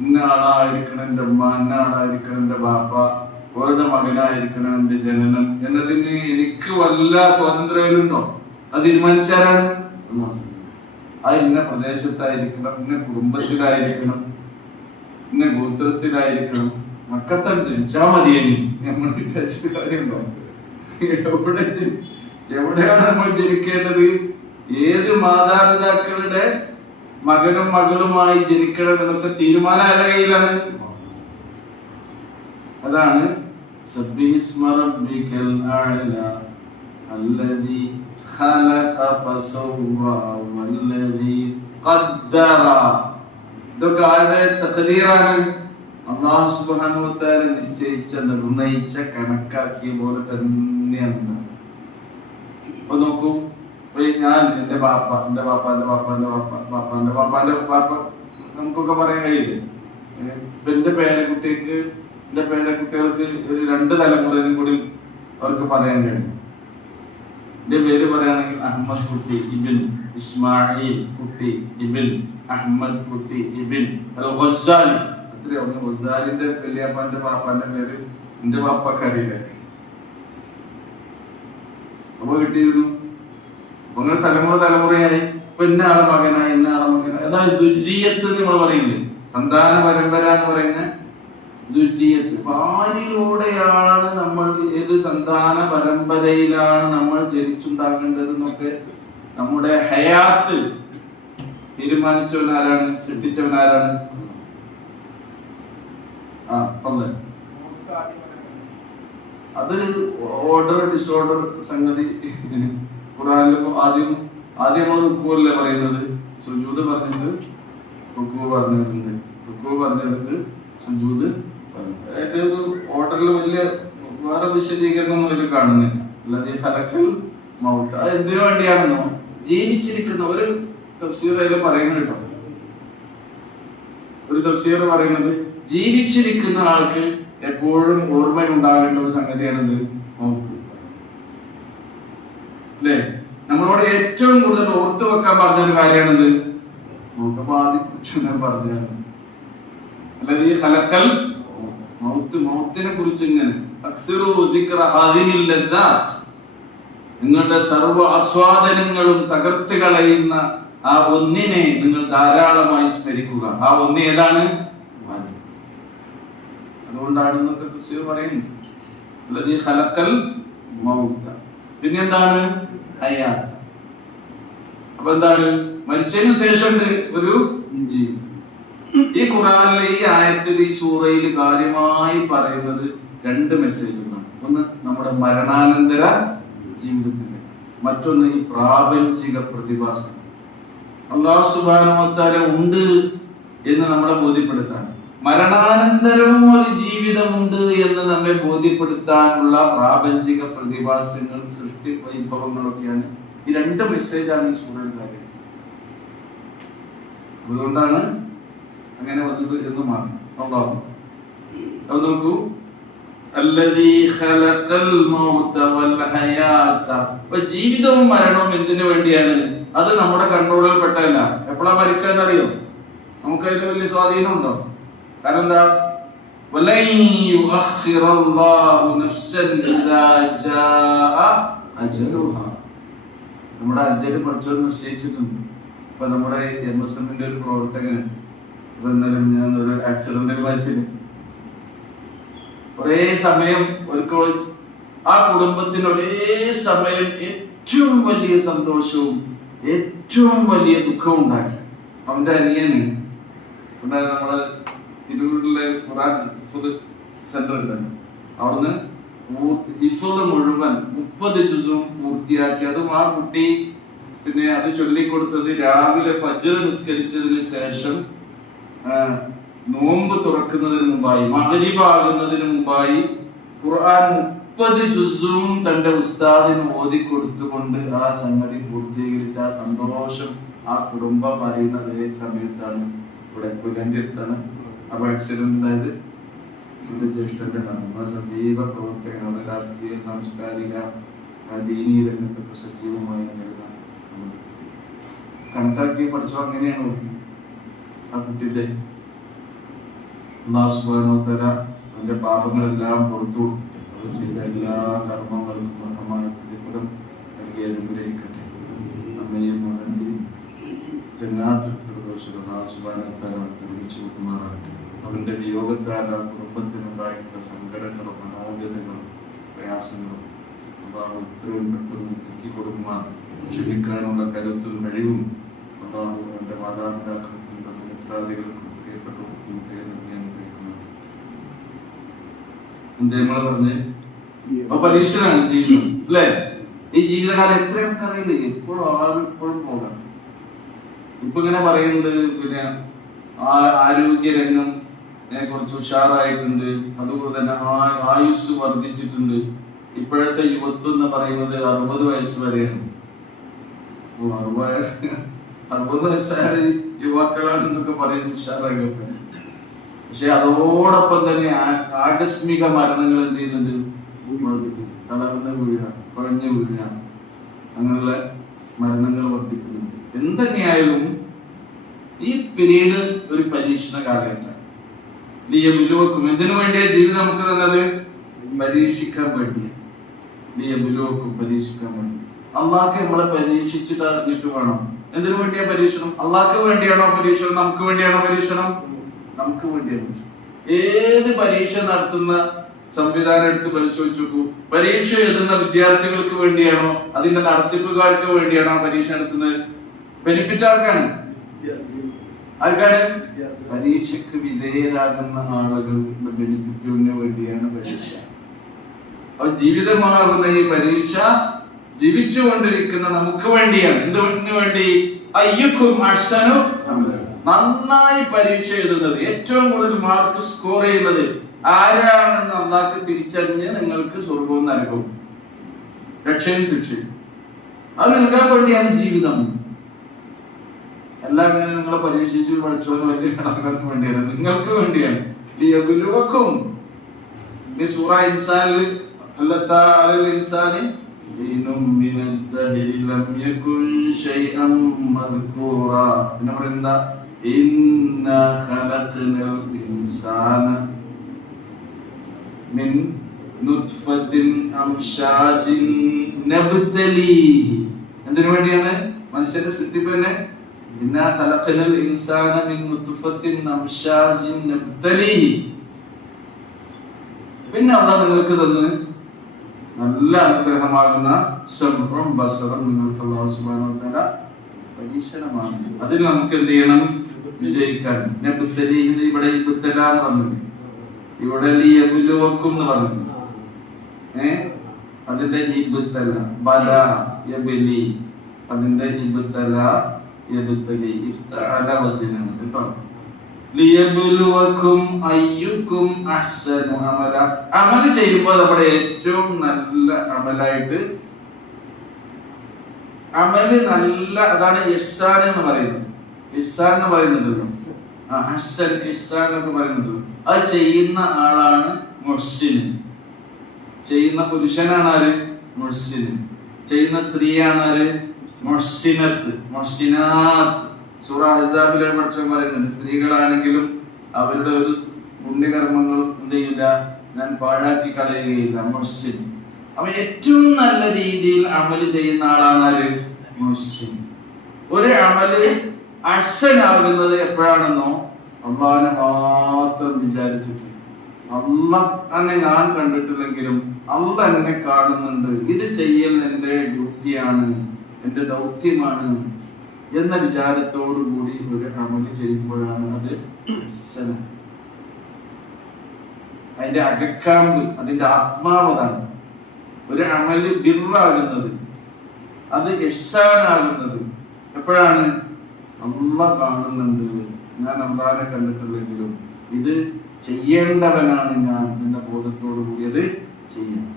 ഇന്ന ആളായിരിക്കണം എന്റെ ഉമ്മ, ഇന്ന ആളായിരിക്കണം എന്റെ ബാപ്പ, ഓരുടെ മകനായിരിക്കണം എന്റെ ജനനം എന്നതിന് എനിക്ക് വല്ല സ്വാതന്ത്ര്യമുണ്ടോ? അത് തീരുമാനിച്ചാലാണ്. അത് ഇന്ന പ്രദേശത്തായിരിക്കണം, ഇന്ന കുടുംബത്തിലായിരിക്കണം, ഇന്ന ഗോത്രത്തിലായിരിക്കണം, മക്കത്താൻ ജനിച്ചാ മതിയെങ്കിൽ നമ്മൾ വിചാരിച്ച കാര്യമുണ്ടോ? എവിടെയാണ് നമ്മൾ ജനിക്കേണ്ടത്? ഏത് മാതാപിതാക്കളുടെ മകനും മകളുമായി ജനിക്കണം എന്നൊക്കെ തീരുമാനം ആരുടെ കയ്യിലാണ്? അതാണ് സബ്ബിഹിസ്മ റബ്ബിക്കൽ അഅല അല്ലദീ ഖലഖ ഫസവ്വ വല്ലദീ ഖദ്ദറ. ഇതൊക്കെ ആരുടെ തഖ്ദീറാണ്? അല്ലാഹു സുബ്ഹാനഹു വ തആല നിശ്ചയിച്ച, നിർണയിച്ച, കണക്കാക്കിയ പോലെ തന്നെയാണ്. അപ്പൊ നോക്കൂ, ഞാൻ എന്റെ ബാപ്പ, എന്റെ ബാപ്പാന്റെ ബാപ്പാന്റെ ബാപ്പ, ബാപ്പാന്റെ ബാപ്പാന്റെ ബാപ്പ നമുക്കൊക്കെ പറയാൻ കഴിയില്ലേ? എന്റെ പേരക്കുട്ടിക്ക്, എന്റെ പേരക്കുട്ടികൾക്ക് ഒരു 2 തലമുറയിലും കൂടി അവർക്ക് പറയാൻ കഴിയും. എന്റെ പേര് പറയുകയാണെങ്കിൽ അഹമ്മദ് കുട്ടി ഇബിൻ ഇസ്മായിൽ കുട്ടി ഇബിൻ അഹമ്മദ് കുട്ടി ഇബിൻ ഗസാലി. അത്രയോ? ഗസാലിന്റെ വല്യാപ്പാന്റെ ബാപ്പാന്റെ പേര് എന്റെ ബാപ്പാക്ക് അറിയില്ല. അപ്പൊ കിട്ടിയിരുന്നു. അങ്ങനെ തലമുറയായി. ഇപ്പൊ ഇന്ന ആളെ മകനായി, ഇന്ന ആളെ മകനായി. അതായത് ദുര്യത്ത് നമ്മൾ പറയില്ലേ, സന്താന പരമ്പര എന്ന് പറയുന്ന ദുര്യത്ത്. ആരിലൂടെയാണ് നമ്മൾ, ഏത് സന്താന പരമ്പരയിലാണ് നമ്മൾ ജനിച്ചുണ്ടാകേണ്ടത് എന്നൊക്കെ നമ്മുടെ ഹയാത്ത് തീരുമാനിച്ചവൻ ആരാണ്? സൃഷ്ടിച്ചവൻ ആരാണ്? അത് ഓർഡർ ഡിസോർഡർ സംഗതി. ഖുർആനിൽ ആദ്യം നമ്മൾ റുക്കൂഅല്ലേ പറയുന്നത്, സുജൂദ് പറഞ്ഞിട്ട് റുക്കൂ പറഞ്ഞിട്ടുണ്ട്, റുക്കൂ പറഞ്ഞിട്ട് സുജൂദ് പറഞ്ഞു. ഒരു ഓർഡറിൽ വലിയ വേറെ വിശദീകരണം ഒന്നും വലിയ കാണുന്നില്ല. അല്ലാതെ ഖലഖൽ മൗത അത് എന്തിനു വേണ്ടിയാണെന്നോ? ജീവിച്ചിരിക്കുന്ന ഒരു തഫ്സീറിൽ പറയുന്നത് കേട്ടോ, ഒരു തഫ്സീർ പറയുന്നത് ജീവിച്ചിരിക്കുന്ന ആൾക്ക് എപ്പോഴും ഓർമ്മയുണ്ടാകേണ്ട ഒരു സംഗതിയാണിത് മൗത്ത്. അല്ലേ? നമ്മളോട് ഏറ്റവും കൂടുതൽ ഓർത്തു വെക്കാൻ പറഞ്ഞൊരു കാര്യമാണിത് മൗത്ത്. അപ്പൊ ആദ്യം പറഞ്ഞാണ് അല്ലാതെ ഈ ഖലഖൽ മൗത്ത്, മൗത്തിനെ കുറിച്ച് ഇങ്ങനെ അക്സിറു ദിക്റ ഹാദിഹിൽ ലദ്ദാത്ത്, നിങ്ങളുടെ സർവ്വ ആസ്വാദനങ്ങളും തകർത്ത് കളയുന്ന ആ ഒന്നിനെ നിങ്ങൾ ധാരാളമായി സ്മരിക്കുക. ആ ഒന്ന് ഏതാണ്? അതുകൊണ്ടാണ് എന്നൊക്കെ പറയുന്നത്. അല്ലദീ ഖലഖൽ മൗത. പിന്നെന്താണ്? ഹയാത്ത്. അപ്പൊ എന്താണ്? മരിച്ചതിന് ശേഷം ഒരു ജീവിതം. ഈ ഖുർആനിലെ ഈ ആയത്തിൽ, ഈ സൂറയിൽ കാര്യമായി പറയുന്നത് 2 മെസ്സേജുകളാണ്. ഒന്ന് നമ്മുടെ മരണാനന്തര ജീവിതത്തിന്റെ, മറ്റൊന്ന് ഈ പ്രാപഞ്ചിക പ്രതിഭാസം. അല്ലാഹു സുബ്ഹാനഹു വ തആല ഉണ്ട് എന്ന് നമ്മളെ ബോധ്യപ്പെടുത്താൻ, മരണാനന്തരവും ഒരു ജീവിതമുണ്ട് എന്ന് നമ്മെ ബോധ്യപ്പെടുത്താനുള്ള പ്രാപഞ്ചിക പ്രതിഭാസങ്ങൾ, സൃഷ്ടി വൈഭവങ്ങളൊക്കെയാണ് ഈ 2 മെസ്സേജാണ് ഈ സൂറയിൽ കാര്യം. അതുകൊണ്ടാണ് അങ്ങനെ വന്നത് എന്ന് മാറി. അത് നോക്കൂ, അല്ലദീ ഖലഖൽ മൗത വൽ ഹയാത. അപ്പോൾ ജീവിതവും മരണവും എന്തിനു വേണ്ടിയാണ്? അത് നമ്മുടെ കൺട്രോളിൽ പെട്ടതല്ല. എപ്പോഴാ മരിക്കാന്ന് അറിയോ? നമുക്ക് അതിന് വലിയ സ്വാധീനം ഉണ്ടോ? കാരണം എന്താ? വലൻ യുഅഖിറല്ലാഹു നഫ്സൻ ഇദാ ജാഅ അജലുഹാ. നമ്മുടെ അജല് പഠിച്ചത് നിശ്ചയിച്ചിട്ടുണ്ട്. ഇപ്പൊ നമ്മുടെ എംഎസ്എമ്മിന്റെ ഒരു പ്രവർത്തകന് ഞാൻ ഒരു ആക്സിഡന്റിൽ മരിച്ചില്ല. ഒരേ സമയം ആ കുടുംബത്തിന് ഒരേ സമയം ഏറ്റവും വലിയ സന്തോഷവും ഏറ്റവും വലിയ ദുഃഖവും ഉണ്ടാക്കി. അവന്റെ അനിയന് നമ്മുടെ തിരൂരിലെ ഖുർആൻ ഹിഫ്ള് സെന്റർ ഉണ്ടായിരുന്നു. അവിടുന്ന് ഹിഫ്ള് മുഴുവൻ 30 ജുസും പൂർത്തിയാക്കി. അതും ആ കുട്ടി പിന്നെ അത് ചൊല്ലിക്കൊടുത്തത് രാവിലെ ഫജ്ർ നിസ്കരിച്ചതിന് ശേഷം നോമ്പ് തുറക്കുന്നതിന് മുമ്പായി, മഗ്രിബ് ആകുന്നതിന് മുമ്പായി ഖുർആൻ 30 ജുസും തന്റെ ഉസ്താദിന് ഓതി കൊടുത്തുകൊണ്ട് ആ സംഗതി പൂർത്തീകരിച്ച ആ സന്തോഷം ആ കുടുംബം അറിയുന്ന അതേ സമയത്താണ് ഇവിടെ പുലന്റെ അടുത്താണ് അപ്പൊ ആക്സിഡന്റ് ഉണ്ടായത്. എന്റെ ജ്യേഷ്ഠന്റെ സജീവ പ്രവർത്തകനാണ്. രാഷ്ട്രീയ, സാംസ്കാരിക, ദീനീ രംഗത്തൊക്കെ സജീവമായി കണക്കാക്കി പഠിച്ചോ അങ്ങനെയാണ് നോക്കി ആ കുട്ടിയുടെ അല്ലാഹു സുബ്ഹാനഹു വ തആല അവന്റെ പാപങ്ങളെല്ലാം പുറത്തു കൊടുത്തിട്ട് അവർ ചെയ്ത എല്ലാ കർമ്മങ്ങൾക്കും അർഹമായ പ്രതിഫലം നൽകി അനുഗ്രഹിക്കട്ടെ. നമ്മയും അവന്റെയും ജന്നാത്തുൽ ഫിർദൗസിൽ അല്ലാഹു സുബ്ഹാനഹു വ തആല ഒരുമിച്ച് കൂട്ടുമാറാകട്ടെ. അവന്റെ വിയോഗത്താൽ ആ കുടുംബത്തിനുണ്ടായിട്ടുള്ള സങ്കടങ്ങളും മനോവേദനകളും പ്രയാസങ്ങളും അല്ലാഹു എത്രയും പെട്ടെന്ന് നീക്കി കൊടുക്കുമാർ. ക്ഷമിക്കാനുള്ള കരുത്തും കഴിവും അല്ലാഹു അവന്റെ മാതാപിതാക്കൾക്കും മിത്രാദികൾക്കും പ്രിയപ്പെട്ടവർക്കും നമ്മള് പറഞ്ഞ് അപ്പൊ പരീക്ഷണാണ് ജീവിതം അല്ലെ. ഈ ജീവിതകാലം എത്ര നമുക്കറിയില്ല, എപ്പോഴും ആരും ഇപ്പോഴും പോകാം. ഇപ്പൊ ഇങ്ങനെ പറയുന്നുണ്ട് പിന്നെ ആരോഗ്യരംഗം കുറച്ച് ഉഷാറായിട്ടുണ്ട്, അതുപോലെ തന്നെ ആയുസ് വർദ്ധിച്ചിട്ടുണ്ട്. ഇപ്പോഴത്തെ യുവത്വം എന്ന് പറയുന്നത് 60 വയസ്സ് വരെയാണ്. 60 വയസ്സായ യുവാക്കളാണെന്നൊക്കെ പറയുന്നത് ഉഷാറാകട്ടെ. പക്ഷെ അതോടൊപ്പം തന്നെ ആകസ്മിക മരണങ്ങൾ എന്ത് ചെയ്യുന്നുണ്ട്? തളർന്ന് വീഴുക, കുഴഞ്ഞു വീഴുക, അങ്ങനെയുള്ള മരണങ്ങൾ വർദ്ധിക്കുന്നുണ്ട്. എന്തൊക്കെയായാലും ഈ പീരീഡ് ഒരു പരീക്ഷണ കാലഘട്ടം. ലിയബുലുവക്കും, എന്തിനു വേണ്ടിയാ ജീവിതം നമുക്ക് തന്നത്? പരീക്ഷിക്കാൻ വേണ്ടിയാണ്. ലിയബുലുവക്കും, പരീക്ഷിക്കാൻ വേണ്ടി. അള്ളാഹ്ക്ക് നമ്മളെ പരീക്ഷിച്ചിട്ട് അറിഞ്ഞിട്ട് വേണം. എന്തിനു വേണ്ടിയാ പരീക്ഷണം? അള്ളാഹ്ക്ക് വേണ്ടിയാണോ പരീക്ഷണം? നമുക്ക് വേണ്ടിയാണോ പരീക്ഷണം? നമുക്ക് വേണ്ടിയാണ്. ഏത് പരീക്ഷ നടത്തുന്ന സംവിധാനം എടുത്ത് പരിശോധിച്ചു നോക്കൂ. പരീക്ഷ എഴുതുന്ന വിദ്യാർത്ഥികൾക്ക് വേണ്ടിയാണോ അതിന്റെ നടത്തിപ്പുകാർക്ക് വേണ്ടിയാണോ പരീക്ഷ നടത്തുന്നത്? ബെനിഫിറ്റ് ആർക്കാണ്? ആർക്കാണ്? പരീക്ഷയ്ക്ക് വിധേയരാകുന്ന ആളുകളുടെ ബെനിഫിറ്റിന് വേണ്ടിയാണ് പരീക്ഷ. അപ്പൊ ജീവിതമാകുന്ന ഈ പരീക്ഷ ജീവിച്ചുകൊണ്ടിരിക്കുന്ന നമുക്ക് വേണ്ടിയാണ്. എന്തിനു വേണ്ടി? അയ്യുക്കും അഹ്സനു അമല. നന്നായി പരീക്ഷ എഴുതുന്നത്, ഏറ്റവും കൂടുതൽ മാർക്ക് സ്കോർ ചെയ്യുന്നത് ആരാണെന്ന് അള്ളാഹ്ക്ക് തിരിച്ചറിഞ്ഞ് നിങ്ങൾക്ക് സ്വർഗവും നരകവും, രക്ഷയും ശിക്ഷയും അത് നൽകാൻ വേണ്ടിയാണ് ജീവിതം. എല്ലാം ഇങ്ങനെ നിങ്ങളെ പരീക്ഷിച്ച് പഠിച്ചോന്ന് വലിയ കണക്കാർക്ക് വേണ്ടിയാണ്, നിങ്ങൾക്ക് വേണ്ടിയാണ്. ലിയബുലുവക്കും. ഈ സൂറ ഇൻസാനിൽ പിന്നെ പറയുന്ന ഇന്നാ ഖലഖനൽ ഇൻസാന മിൻ നുത്ഫത്തിൻ അംശാജിൻ നബ്തലീഹി. എന്തിനു വേണ്ടിയാണ് മനുഷ്യന്റെ സൃഷ്ടിപ്പ് തന്നെ? ഇന്നാ ഖലഖനൽ ഇൻസാന മിൻ നുത്ഫത്തിൻ അംശാജിൻ നബ്തലീഹി. പിന്നെ അല്ലാഹ് നിങ്ങൾക്ക് തന്ന് നല്ല അനുഗ്രഹമാകുന്ന സമഉം ബസറും നിങ്ങൾക്ക് അല്ലാഹു സുബ്ഹാനഹു വ തആല പരീക്ഷണമാണ്. അതിൽ നമുക്ക് എന്ത് ചെയ്യണം? വിജയിക്കാൻ. ഇവിടെ ഇബ്തല എന്ന് പറഞ്ഞു, ഇവിടെ ലിയബുലുവക്കും എന്ന് പറഞ്ഞു. അതിന്റെ ഇബ്തല ബല യബ്ലി, അതിന്റെ ഇബ്തല യബ്തലി ഇഫ്തഅല വസ്നാണ് കേട്ടോ. ലിയബുലുവക്കും അയ്യുക്കും അഹ്സനു അമല. അമൽ ചെയ്യുമ്പോൾ നമ്മുടെ ഏറ്റവും നല്ല അമലായിട്ട് അമല് നല്ല, അതാണ് ഇഹ്സാൻ എന്ന് പറയുന്നത്. ഇഹ്സാൻ എന്ന് പറയുന്നുണ്ടല്ലോ, അഹ്സൻ ഇഹ്സാൻ എന്ന് പറയുന്നത്. അത് ചെയ്യുന്ന ആളാണ് മുഹ്സിൻ. ചെയ്യുന്ന പുരുഷനാണ് ആര്? മുഹ്സിൻ. ചെയ്യുന്ന സ്ത്രീയാണ് ആര്? മുഹ്സിനത്ത്, മുഹ്സിനാത്ത്. സൂറ അഹ്സാബിലെ പക്ഷം പറയുന്നുണ്ട്, സ്ത്രീകളാണെങ്കിലും അവരുടെ ഒരു പുണ്യകർമ്മങ്ങളും എന്ത് ചെയ്യില്ല, ഞാൻ പാഴാക്കി കളയുകയില്ല. മുഹ്സിൻ. അപ്പൊ ഏറ്റവും നല്ല രീതിയിൽ അമല് ചെയ്യുന്ന ആളാണ് ആര്? മുഹ്സിൻ. ഒരു അമല് അഹ്സനാകുന്നത് എപ്പോഴാണെന്നോ അള്ളാഹനെ മാത്രം വിചാരിച്ചിട്ട്, അള്ളാഹ് ഞാൻ കണ്ടിട്ടില്ലെങ്കിലും അള്ളാഹ് എന്നെ കാണുന്നുണ്ട്, ഇത് ചെയ്യൽ എന്റെ ഡ്യൂട്ടിയാണ്, എന്റെ ദൗത്യമാണ് എന്ന വിചാരത്തോടു കൂടി ഒരു അമല് ചെയ്യുമ്പോഴാണ് അത് അഹ്സന. അതിന്റെ അകക്കാമ്പ്, അതിന്റെ ആത്മാവതാണ്. ഒരു അമല് ബിർറാകുന്നത്, അത് ഇഹ്സാനാകുന്നത് എപ്പോഴാണ്? അള്ളാഹ് കാണുന്നുണ്ട്, ഞാൻ അള്ളാഹനെ കണ്ടിട്ടില്ലെങ്കിലും ഇത് ചെയ്യേണ്ടവനാണ് ഞാൻ എന്ന ബോധത്തോടു കൂടി അത് ചെയ്യണം.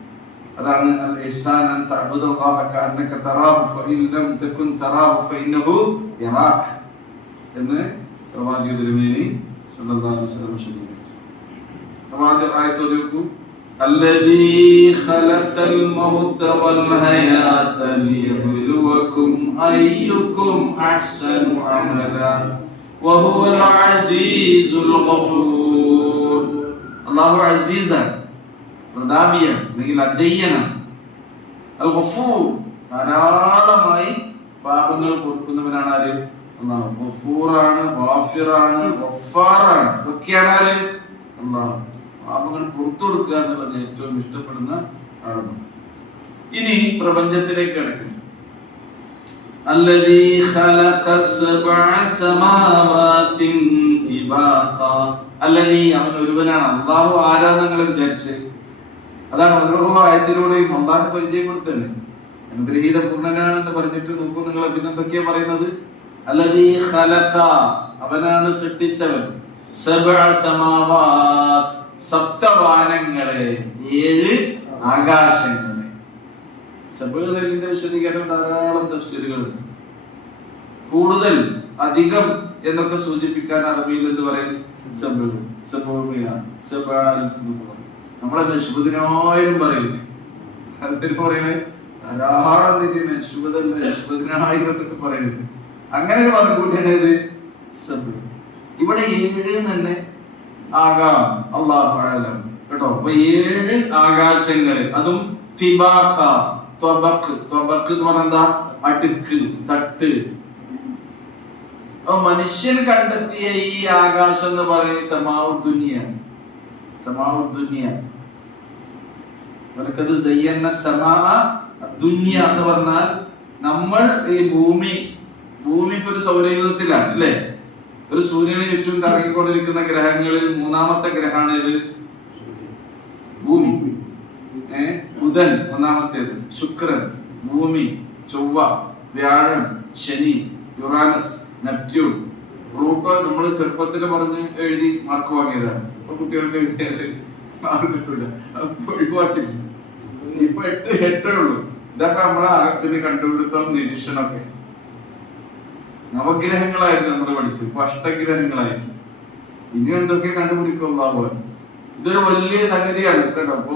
അതാണ് അൽ ഇഹ്സാൻ അൻ തഅബുദല്ലാഹ കഅന്നക തറാഹു ഫഇൻ ലം തകുൻ തറാഹു ഫഇന്നഹു യറാക എന്ന് പ്രവാചകൻ തിരുമേനി സല്ലല്ലാഹു അലൈഹി വസല്ലം ശരീകരിച്ചു. ആയത്ത് ഓതിക്കൂ. الذي خلق الموت والحياة ليبلوكم أيكم أحسن عملا وهو العزيز الغفور. അല്ലാഹു അസീസാണ്, പ്രതാപിയാണ്, അല്ലെങ്കിൽ അജയ്യനാണ്. അൽ ഗഫൂർ, ധാരാളമായി പാപങ്ങൾ പൊറുക്കുന്നവനാണ് ആര്? അല്ലാഹു. ഗഫൂറാണ്, ഗാഫിറാണ്, ഗഫാറാണ്. ഇതൊക്കെയാണ് ആര്? അല്ലാഹു. പാപങ്ങൾ പുറത്തു കൊടുക്കുക എന്നുള്ളത് ഏറ്റവും ഇഷ്ടപ്പെടുന്ന ആളാണ്. ഇനി പ്രപഞ്ചത്തിലേക്ക് കിടക്കുന്നു. الذي خلق سبع سماوات طباقا. الذي അവൻ ഒരുവനാണ്. അല്ലാഹു ആരാന്ന് നിങ്ങൾ വിചാരിച്ചേ? അതാണ് ഓരോ ആയത്തിലൂടെയും അല്ലാഹു പരിചയപ്പെടുത്തുന്നത്. അനുഗ്രഹീത പൂർണ്ണനാണെന്ന് പറഞ്ഞിട്ട് നോക്കൂ നിങ്ങൾ പിന്നെന്തൊക്കെയാ പറയുന്നത്? الذي خلق, അവനാണ് സൃഷ്ടിച്ചവൻ. സബ്അ സമാവാത്, സപ്തവാനങ്ങളെ, 7 ആകാശങ്ങളെ. സബഅലിന്റെ വിശദീകരണം ധാരാളം തഫ്സീറുകളുണ്ട്. കൂടുതൽ, അധികം എന്നൊക്കെ സൂചിപ്പിക്കാൻ അറബിയിൽ എന്ത് പറയും? നമ്മളെ നശ്ബുദിനായിരം പറയില്ലേ? അതിന് പറയുന്നത് ധാരാളം നശ്ബുദിനായിരം പറയുന്നത്. അങ്ങനെ ഒരു പദം കൂട്ടിയാണ് ഇത് സബ്. ഇവിടെ 7 തന്നെ ആകാം, അല്ലാഹു അഅലം കേട്ടോ. അപ്പൊ 7 ആകാശങ്ങള്, അതും തിബാഖ, ത്വബഖ്. ത്വബഖ് എന്ന് പറഞ്ഞാൽ എന്താ? അടുക്ക്, തട്ട്. അപ്പൊ മനുഷ്യൻ കണ്ടെത്തിയ ഈ ആകാശം എന്ന് പറയുന്നത് സമാഉദ്ദുനിയ. സമാഉദ്ദുനിയ വലക്കദ് സയ്യന്ന സമാഅ അദ്ദുനിയ എന്ന് പറഞ്ഞാൽ നമ്മൾ ഈ ഭൂമി ഇപ്പൊ ഒരു സൗരയൂഥത്തിലാണ് അല്ലേ? ഒരു സൂര്യന് ചുറ്റും കറങ്ങിക്കൊണ്ടിരിക്കുന്ന ഗ്രഹങ്ങളിൽ 3ാമത്തെ ഗ്രഹമാണ് ഇത് ഭൂമി. ബുധൻ 1ാമത്തേത്, ശുക്രൻ, ഭൂമി, ചൊവ്വ, വ്യാഴം, ശനി, യുറാനസ്, നെപ്റ്റ്യൂൺ, പ്ലൂട്ടോ. നമ്മൾ ചെറുപ്പത്തിൽ പറഞ്ഞ് എഴുതി മാർക്ക് വാങ്ങിയതാണ്. ഇപ്പൊ കുട്ടികൾക്ക് എഴുതിയാല് മാർക്ക് കിട്ടൂല, ഒഴിവാക്കില്ല. ഇപ്പൊ 8 ഉള്ളൂ. ഇതൊക്കെ നമ്മളെ ആകത്തിന് കണ്ടുപിടുത്തം, നിരീക്ഷണമൊക്കെ. നവഗ്രഹങ്ങളായിരുന്നു നമ്മൾ പഠിച്ചു, ഇപ്പൊ അഷ്ടഗ്രഹങ്ങളായിരുന്നു. ഇനി എന്തൊക്കെ കണ്ടുപിടിക്കുമ്പോൾ ഇതൊരു വലിയ സംഗതിയാണ് കേട്ടോ. അപ്പോ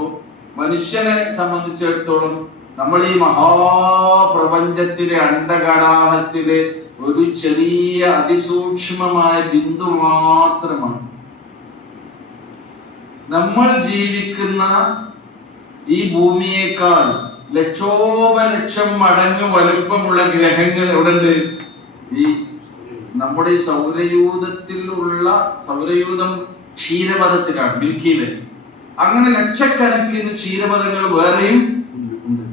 മനുഷ്യനെ സംബന്ധിച്ചിടത്തോളം നമ്മൾ ഈ മഹാപ്രപഞ്ചത്തിലെ അണ്ഡകടാഹത്തിലെ ഒരു ചെറിയ അതിസൂക്ഷ്മമായ ബിന്ദു മാത്രമാണ്. നമ്മൾ ജീവിക്കുന്ന ഈ ഭൂമിയേക്കാൾ ലക്ഷോപലക്ഷം മടങ്ങ് വലുപ്പമുള്ള ഗ്രഹങ്ങൾ എവിടെയുണ്ട്? ഈ നമ്മുടെ ഈ സൗരയൂഥം ക്ഷീരപഥത്തിലാണ്, മിൽക്കി വേ. അങ്ങനെ ലക്ഷക്കണക്കിന് ക്ഷീരപഥങ്ങൾ വേറെയും ഉണ്ട്.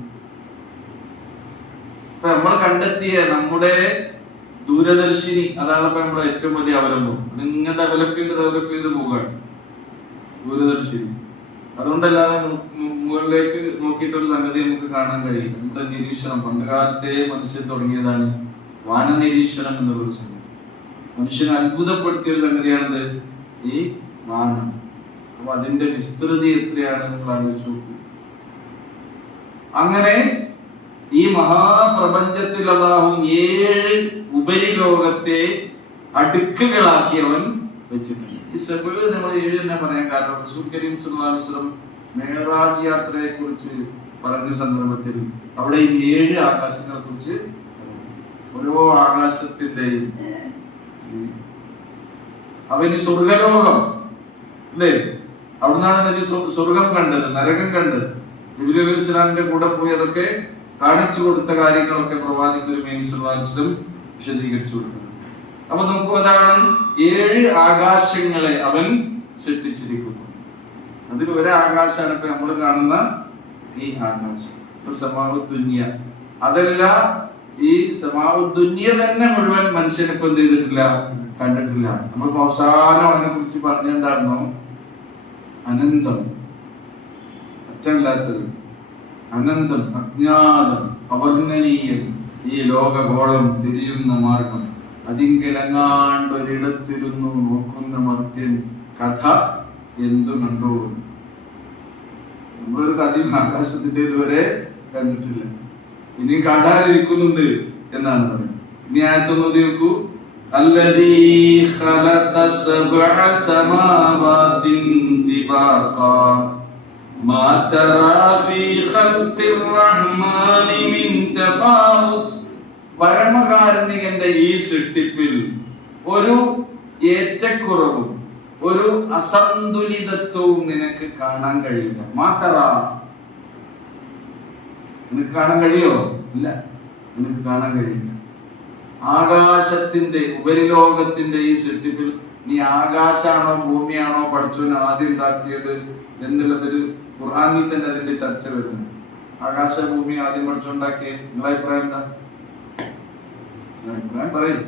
ഇപ്പൊ നമ്മൾ കണ്ടെത്തിയ നമ്മുടെ ദൂരദർശിനി, അതാണ് ഇപ്പൊ നമ്മുടെ ഏറ്റവും വലിയ അവലംബം. നിങ്ങൾ ഡെവലപ്പ് ചെയ്ത് പോവുകയാണ് ദൂരദർശിനി. അതുകൊണ്ടല്ലാതെ മുകളിലേക്ക് നോക്കിയിട്ടൊരു സംഗതി നമുക്ക് കാണാൻ കഴിയും. നമ്മുടെ നിരീക്ഷണം പണ്ടുകാലത്തെ മനുഷ്യൻ തുടങ്ങിയതാണ് വാന നിരീക്ഷണം എന്നുള്ളൊരു സംഗതി. മനുഷ്യനെ അത്ഭുതപ്പെടുത്തിയ ഒരു സംഗതിയാണിത് ഈ വാനം. അപ്പൊ അതിന്റെ വിസ്തൃതി എത്രയാണ് നിങ്ങൾ ആലോചിച്ച് നോക്കൂ. അങ്ങനെ ഈ മഹാപ്രപഞ്ചത്തിൽ അല്ലാഹു 7 ഉപരിലോകത്തെ അടുക്കുകളാക്കി അവൻ വെച്ചിട്ടുണ്ട്. ഈ സബഅ് നമ്മൾ 7 തന്നെ പറയാൻ കാരണം റസൂൽ കരീം സ്വല്ലല്ലാഹു അലൈഹി വസല്ലം മിഅ്റാജ് യാത്രയെ കുറിച്ച് പറഞ്ഞ സന്ദർഭത്തിൽ അവിടെ ഈ 7 ആകാശങ്ങളെ കുറിച്ച്, ഓരോ ആകാശത്തിന്റെയും അവന് സ്വർഗലോകം അല്ലേ? അവിടുന്നാണ് നബി സ്വർഗം കണ്ടത്, നരകം കണ്ടത്. ജിബ്രീൽ അലൈഹി സ്വലാമിന്റെ കൂടെ പോയി അതൊക്കെ കാണിച്ചു കൊടുത്ത കാര്യങ്ങളൊക്കെ പ്രവാചകൻ വിശദീകരിച്ചു കൊടുക്കുന്നത്. അപ്പൊ നമുക്ക് അതാണ് 7 ആകാശങ്ങളെ അവൻ സൃഷ്ടിച്ചിരിക്കുന്നു. അതിൽ ഒരു ആകാശമാണ് ഇപ്പൊ നമ്മൾ കാണുന്ന ഈ ആകാശം. ഇപ്പൊ സമാഉദ്ദുനിയ അതല്ല, ഈ സമാഉദ്ദുനിയ തന്നെ മുഴുവൻ മനുഷ്യനെ ഇപ്പൊ എന്ത് ചെയ്തിട്ടില്ല, കണ്ടിട്ടില്ല. നമ്മൾ അവസാനം അതിനെ കുറിച്ച് പറഞ്ഞെന്താണെന്നോ, അനന്തം, അറ്റമില്ലാത്തത്, അനന്തം, അജ്ഞാതം, അവർണ്ണനീയം, ഈ ലോകഗോളം തിരിയുന്ന മാർഗം, അതിങ്കലങ്ങാണ്ടൊരിടത്തിരുന്നു നോക്കുന്ന മർത്യൻ കഥ എന്തു കണ്ടു. നമ്മളൊരു കഥയും ആകാശത്തിന്റെ ഇതുവരെ കണ്ടിട്ടില്ല, ഇനി കാണാനിരിക്കുന്നുണ്ട് എന്നാണ് പറയുന്നത്. ഇനി ആയത്തൊന്ന് നോക്കൂ. الذي خلق 7 سماوات طباقا മാ തറാ ഫീ ഖൽഖിർ റഹ്മാനി മിൻ തഫാവുത്. പരമകാരുണികന്റെ ഈ സൃഷ്ടിപ്പിൽ ഒരു ഏറ്റക്കുറവും ഒരു അസന്തുലിതത്വവും നിനക്ക് കാണാൻ കഴിയില്ല. മാത്രാ നിനക്ക് കാണാൻ കഴിയോ? ഇല്ല, നിനക്ക് കാണാൻ കഴിയില്ല. ആകാശത്തിന്റെ ഉപരിലോകത്തിന്റെ ഈ സൃഷ്ടിപ്പിൽ നീ ആകാശാണോ ഭൂമിയാണോ പഠിച്ചവൻ ആദ്യം ഉണ്ടാക്കിയത് എന്നുള്ളതൊരു ഖുർആനിൽ തന്നെ അതിന്റെ ചർച്ച വരുന്നു. ആകാശ ഭൂമി ആദ്യം പഠിച്ചുണ്ടാക്കിയ നിങ്ങളെ അഭിപ്രായം എന്താ? അഭിപ്രായം പറയും.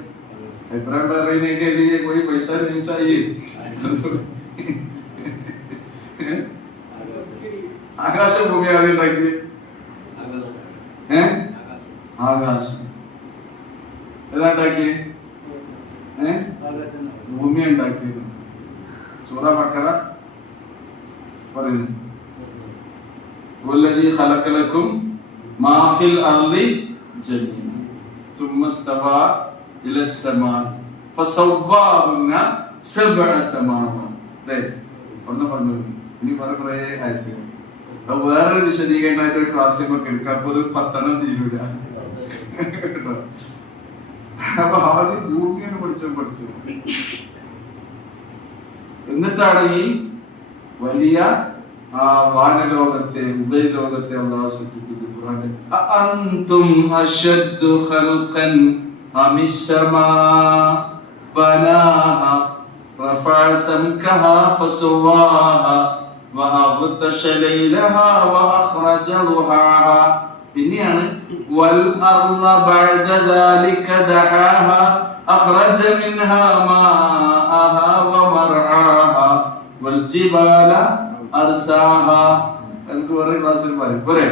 അഭിപ്രായം പറയുന്നേക്ക് പോയി പൈസ നിമിച്ചായി. ആകാശ ഭൂമി ആദ്യം ഉണ്ടാക്കി ആകാശം ഏതാ ഉണ്ടാക്കിയേ? ഭൂമി ഉണ്ടാക്കിയത്. സൂറ ബഖറ പറയുന്നു വല്ലദീ ഖലഖ ലക്കും മാ ഫിൽ അർളി ജമീഅൻ ثم استوى إلى السماء فسواهن سبع سماوات. പറഞ്ഞു ഇനി കുറേ ആയിരിക്കും. വേറൊരു വിശദീകരണമായിട്ട് ഒരു ക്ലാസ്സിൽ എടുക്കാം. അപ്പൊ ഒരു 10 തീരൂല. അപ്പൊ ആദ്യം ഭൂമിയാണ് പഠിച്ചു. എന്നിട്ടാണ് ഈ വലിയ വാനലോകത്തെ ഉപരിലോകത്തെ അല്ലാഹു സൃഷ്ടിച്ചത്. ഖുർആനിൽ അഅൻതും അശദ്ദു ഖൽഖൻ അമിസ്സമാ ബനാഹ റഫഅ സംകഹാ ഫസവാഹ വഅഗ്തശ ലൈലഹാ വഅഖ്റജ ളുഹാഹ. പിന്നെയാണ് വൽ അർള ബഅദ ദാലിക ദഹാഹ അഖ്റജ മിൻഹാ മാഅഹ വമർആഹ വൽ ജിബാല അർസാഹ. എനിക്ക് വേറെ ക്ലാസ്സിൽ പറയും പോരെ.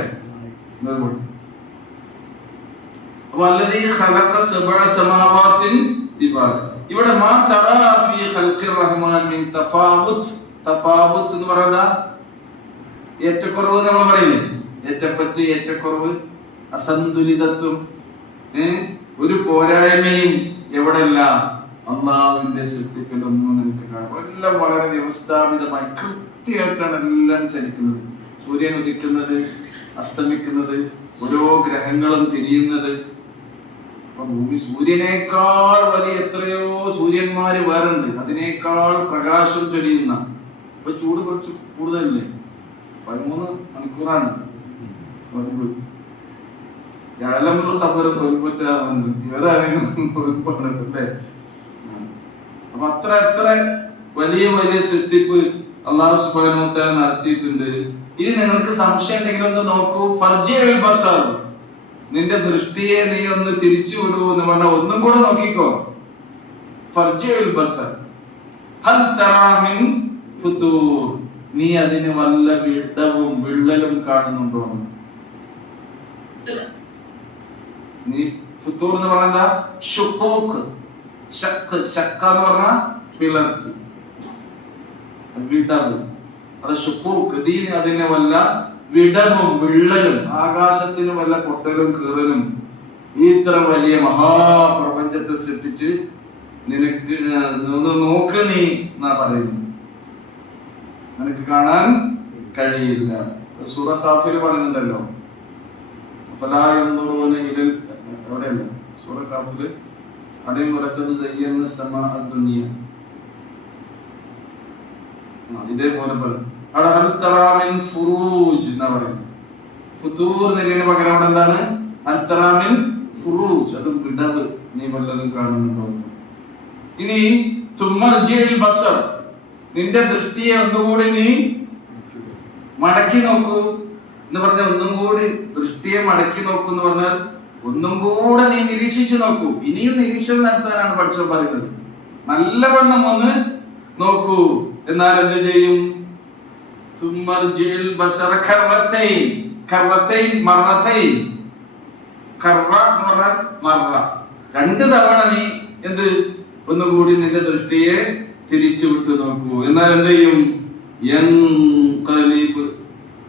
വല്ലദീ ഖലഖ സബഅ സമാവാതിൻ തിബാക. ഇവിടെ മാ തറാ ഫീ ഖൽഖിർ റഹ്മാൻ മിൻ തഫാവുത്. തഫാവുത് എന്ന് പറയുന്നത് ഏറ്റക്കുറവ് നമ്മൾ പറയില്ലേ. ഏറ്റപ്പറ്റ്, ഏറ്റക്കുറവ്, അസന്തുലിതത്വം, ഒരു പോരായ്മയും എവിടെല്ലാം അള്ളാഹുവിന്റെ സൃഷ്ടിപ്പിലൊന്നും നിനക്ക് കാണാം. എല്ലാം വളരെ വ്യവസ്ഥാപിതമായി കൃത്യമായിട്ടാണ് എല്ലാം ചലിക്കുന്നത്. സൂര്യൻ ഉദിക്കുന്നത്, അസ്തമിക്കുന്നത്, ഓരോ ഗ്രഹങ്ങളും തിരിയുന്നത്. അപ്പൊ ഭൂമി സൂര്യനേക്കാൾ വലിയ എത്രയോ സൂര്യന്മാര് വേറുണ്ട്. അതിനേക്കാൾ പ്രകാശം ചൊരിയുന്ന. ഇപ്പൊ ചൂട് കുറച്ച് കൂടുതലല്ലേ? 13 മണിക്കൂറാണ്. അപ്പൊ അത്ര വലിയ വലിയ സൃഷ്ടിപ്പ് അല്ലാഹു സുബ്ഹാനഹു വ തആല നടത്തിയിട്ടുണ്ട്. ഇനി നിങ്ങൾക്ക് സംശയം ഉണ്ടെങ്കിൽ ഒന്ന് നോക്കൂ. ഫർജിഉൽ ബസർ, നിന്റെ ദൃഷ്ടിയെ നീ ഒന്ന് തിരിച്ചു വിടൂ എന്ന് പറഞ്ഞാൽ ഒന്നും കൂടെ നോക്കിക്കോ. ഫർജിഉൽ ബസർ ഹൽ തറാ മിൻ ഫുതൂർ, നീ അതിന് വല്ല വിടവും വിള്ളലും കാണുന്നുണ്ടോ? നീ ഫുതൂർ എന്ന് പറഞ്ഞാ ശുഖൂഖ്, ശക്ക എന്ന് പറഞ്ഞാ പിളർത്തി, വിടവ്. അത് ശുഖൂഖ്, നീ അതിന് വല്ല വിടവും വിള്ളലും, ആകാശത്തിന് വല്ല പൊട്ടലും കീറലും, ഇത്ര വലിയ മഹാപ്രപഞ്ചത്തെ സൃഷ്ടിച്ച് നിനക്ക് ഒന്ന് നോക്ക് നീ എന്നാ പറയുന്നു. നിനക്ക് കാണാൻ കഴിയില്ല. സൂറ ഖാഫിൽ പറയുന്നുണ്ടല്ലോ, ഫലാ യൻദുറൂന ഇലൽ, എവിടെയല്ല സൂറ ഖാഫിൽ അടയും വലക്കത് സയ്യന്ന സമാഅ ദുനിയ, ഇതേപോലെ പറയും. അവിടെ ഹൽ തറാ മിൻ ഫുറൂജ് എന്നാ പറയുന്നത്. ഫുതൂർ എന്നതിന് പകരം അവിടെ എന്താണ്? ഹൽ തറാ മിൻ ഫുറൂജ്, അത് വിടവ്, നീ വല്ലതും കാണുന്നുണ്ടോ? ഇനി സുമർജിൽ ബസർ, നിന്റെ ദൃഷ്ടിയെ ഒന്നുകൂടി നീ മടക്കി നോക്കൂ എന്ന് പറഞ്ഞാൽ, ഒന്നും കൂടി ദൃഷ്ടിയെ മടക്കി നോക്കൂ എന്ന് പറഞ്ഞാൽ ഒന്നും കൂടെ നീ നിരീക്ഷിച്ചു നോക്കൂ. ഇനിയും നിരീക്ഷണം നടത്താനാണ് പഠിച്ചോ പറയുന്നത്. നല്ലവണ്ണം ഒന്ന് നോക്കൂ. എന്നാൽ എന്ത് ചെയ്യും? സുമർജിൽ ബസറ കർറതൈൻ, കർറതൈൻ മറതൈൻ, കർറ എന്ന് പറഞ്ഞാൽ മറ, 2 തവണ നീ എന്ത് ഒന്നുകൂടി നിന്റെ ദൃഷ്ടിയെ തിരിച്ചു വിട്ടു നോക്കൂ. എന്നാൽ എന്ത് ചെയ്യും?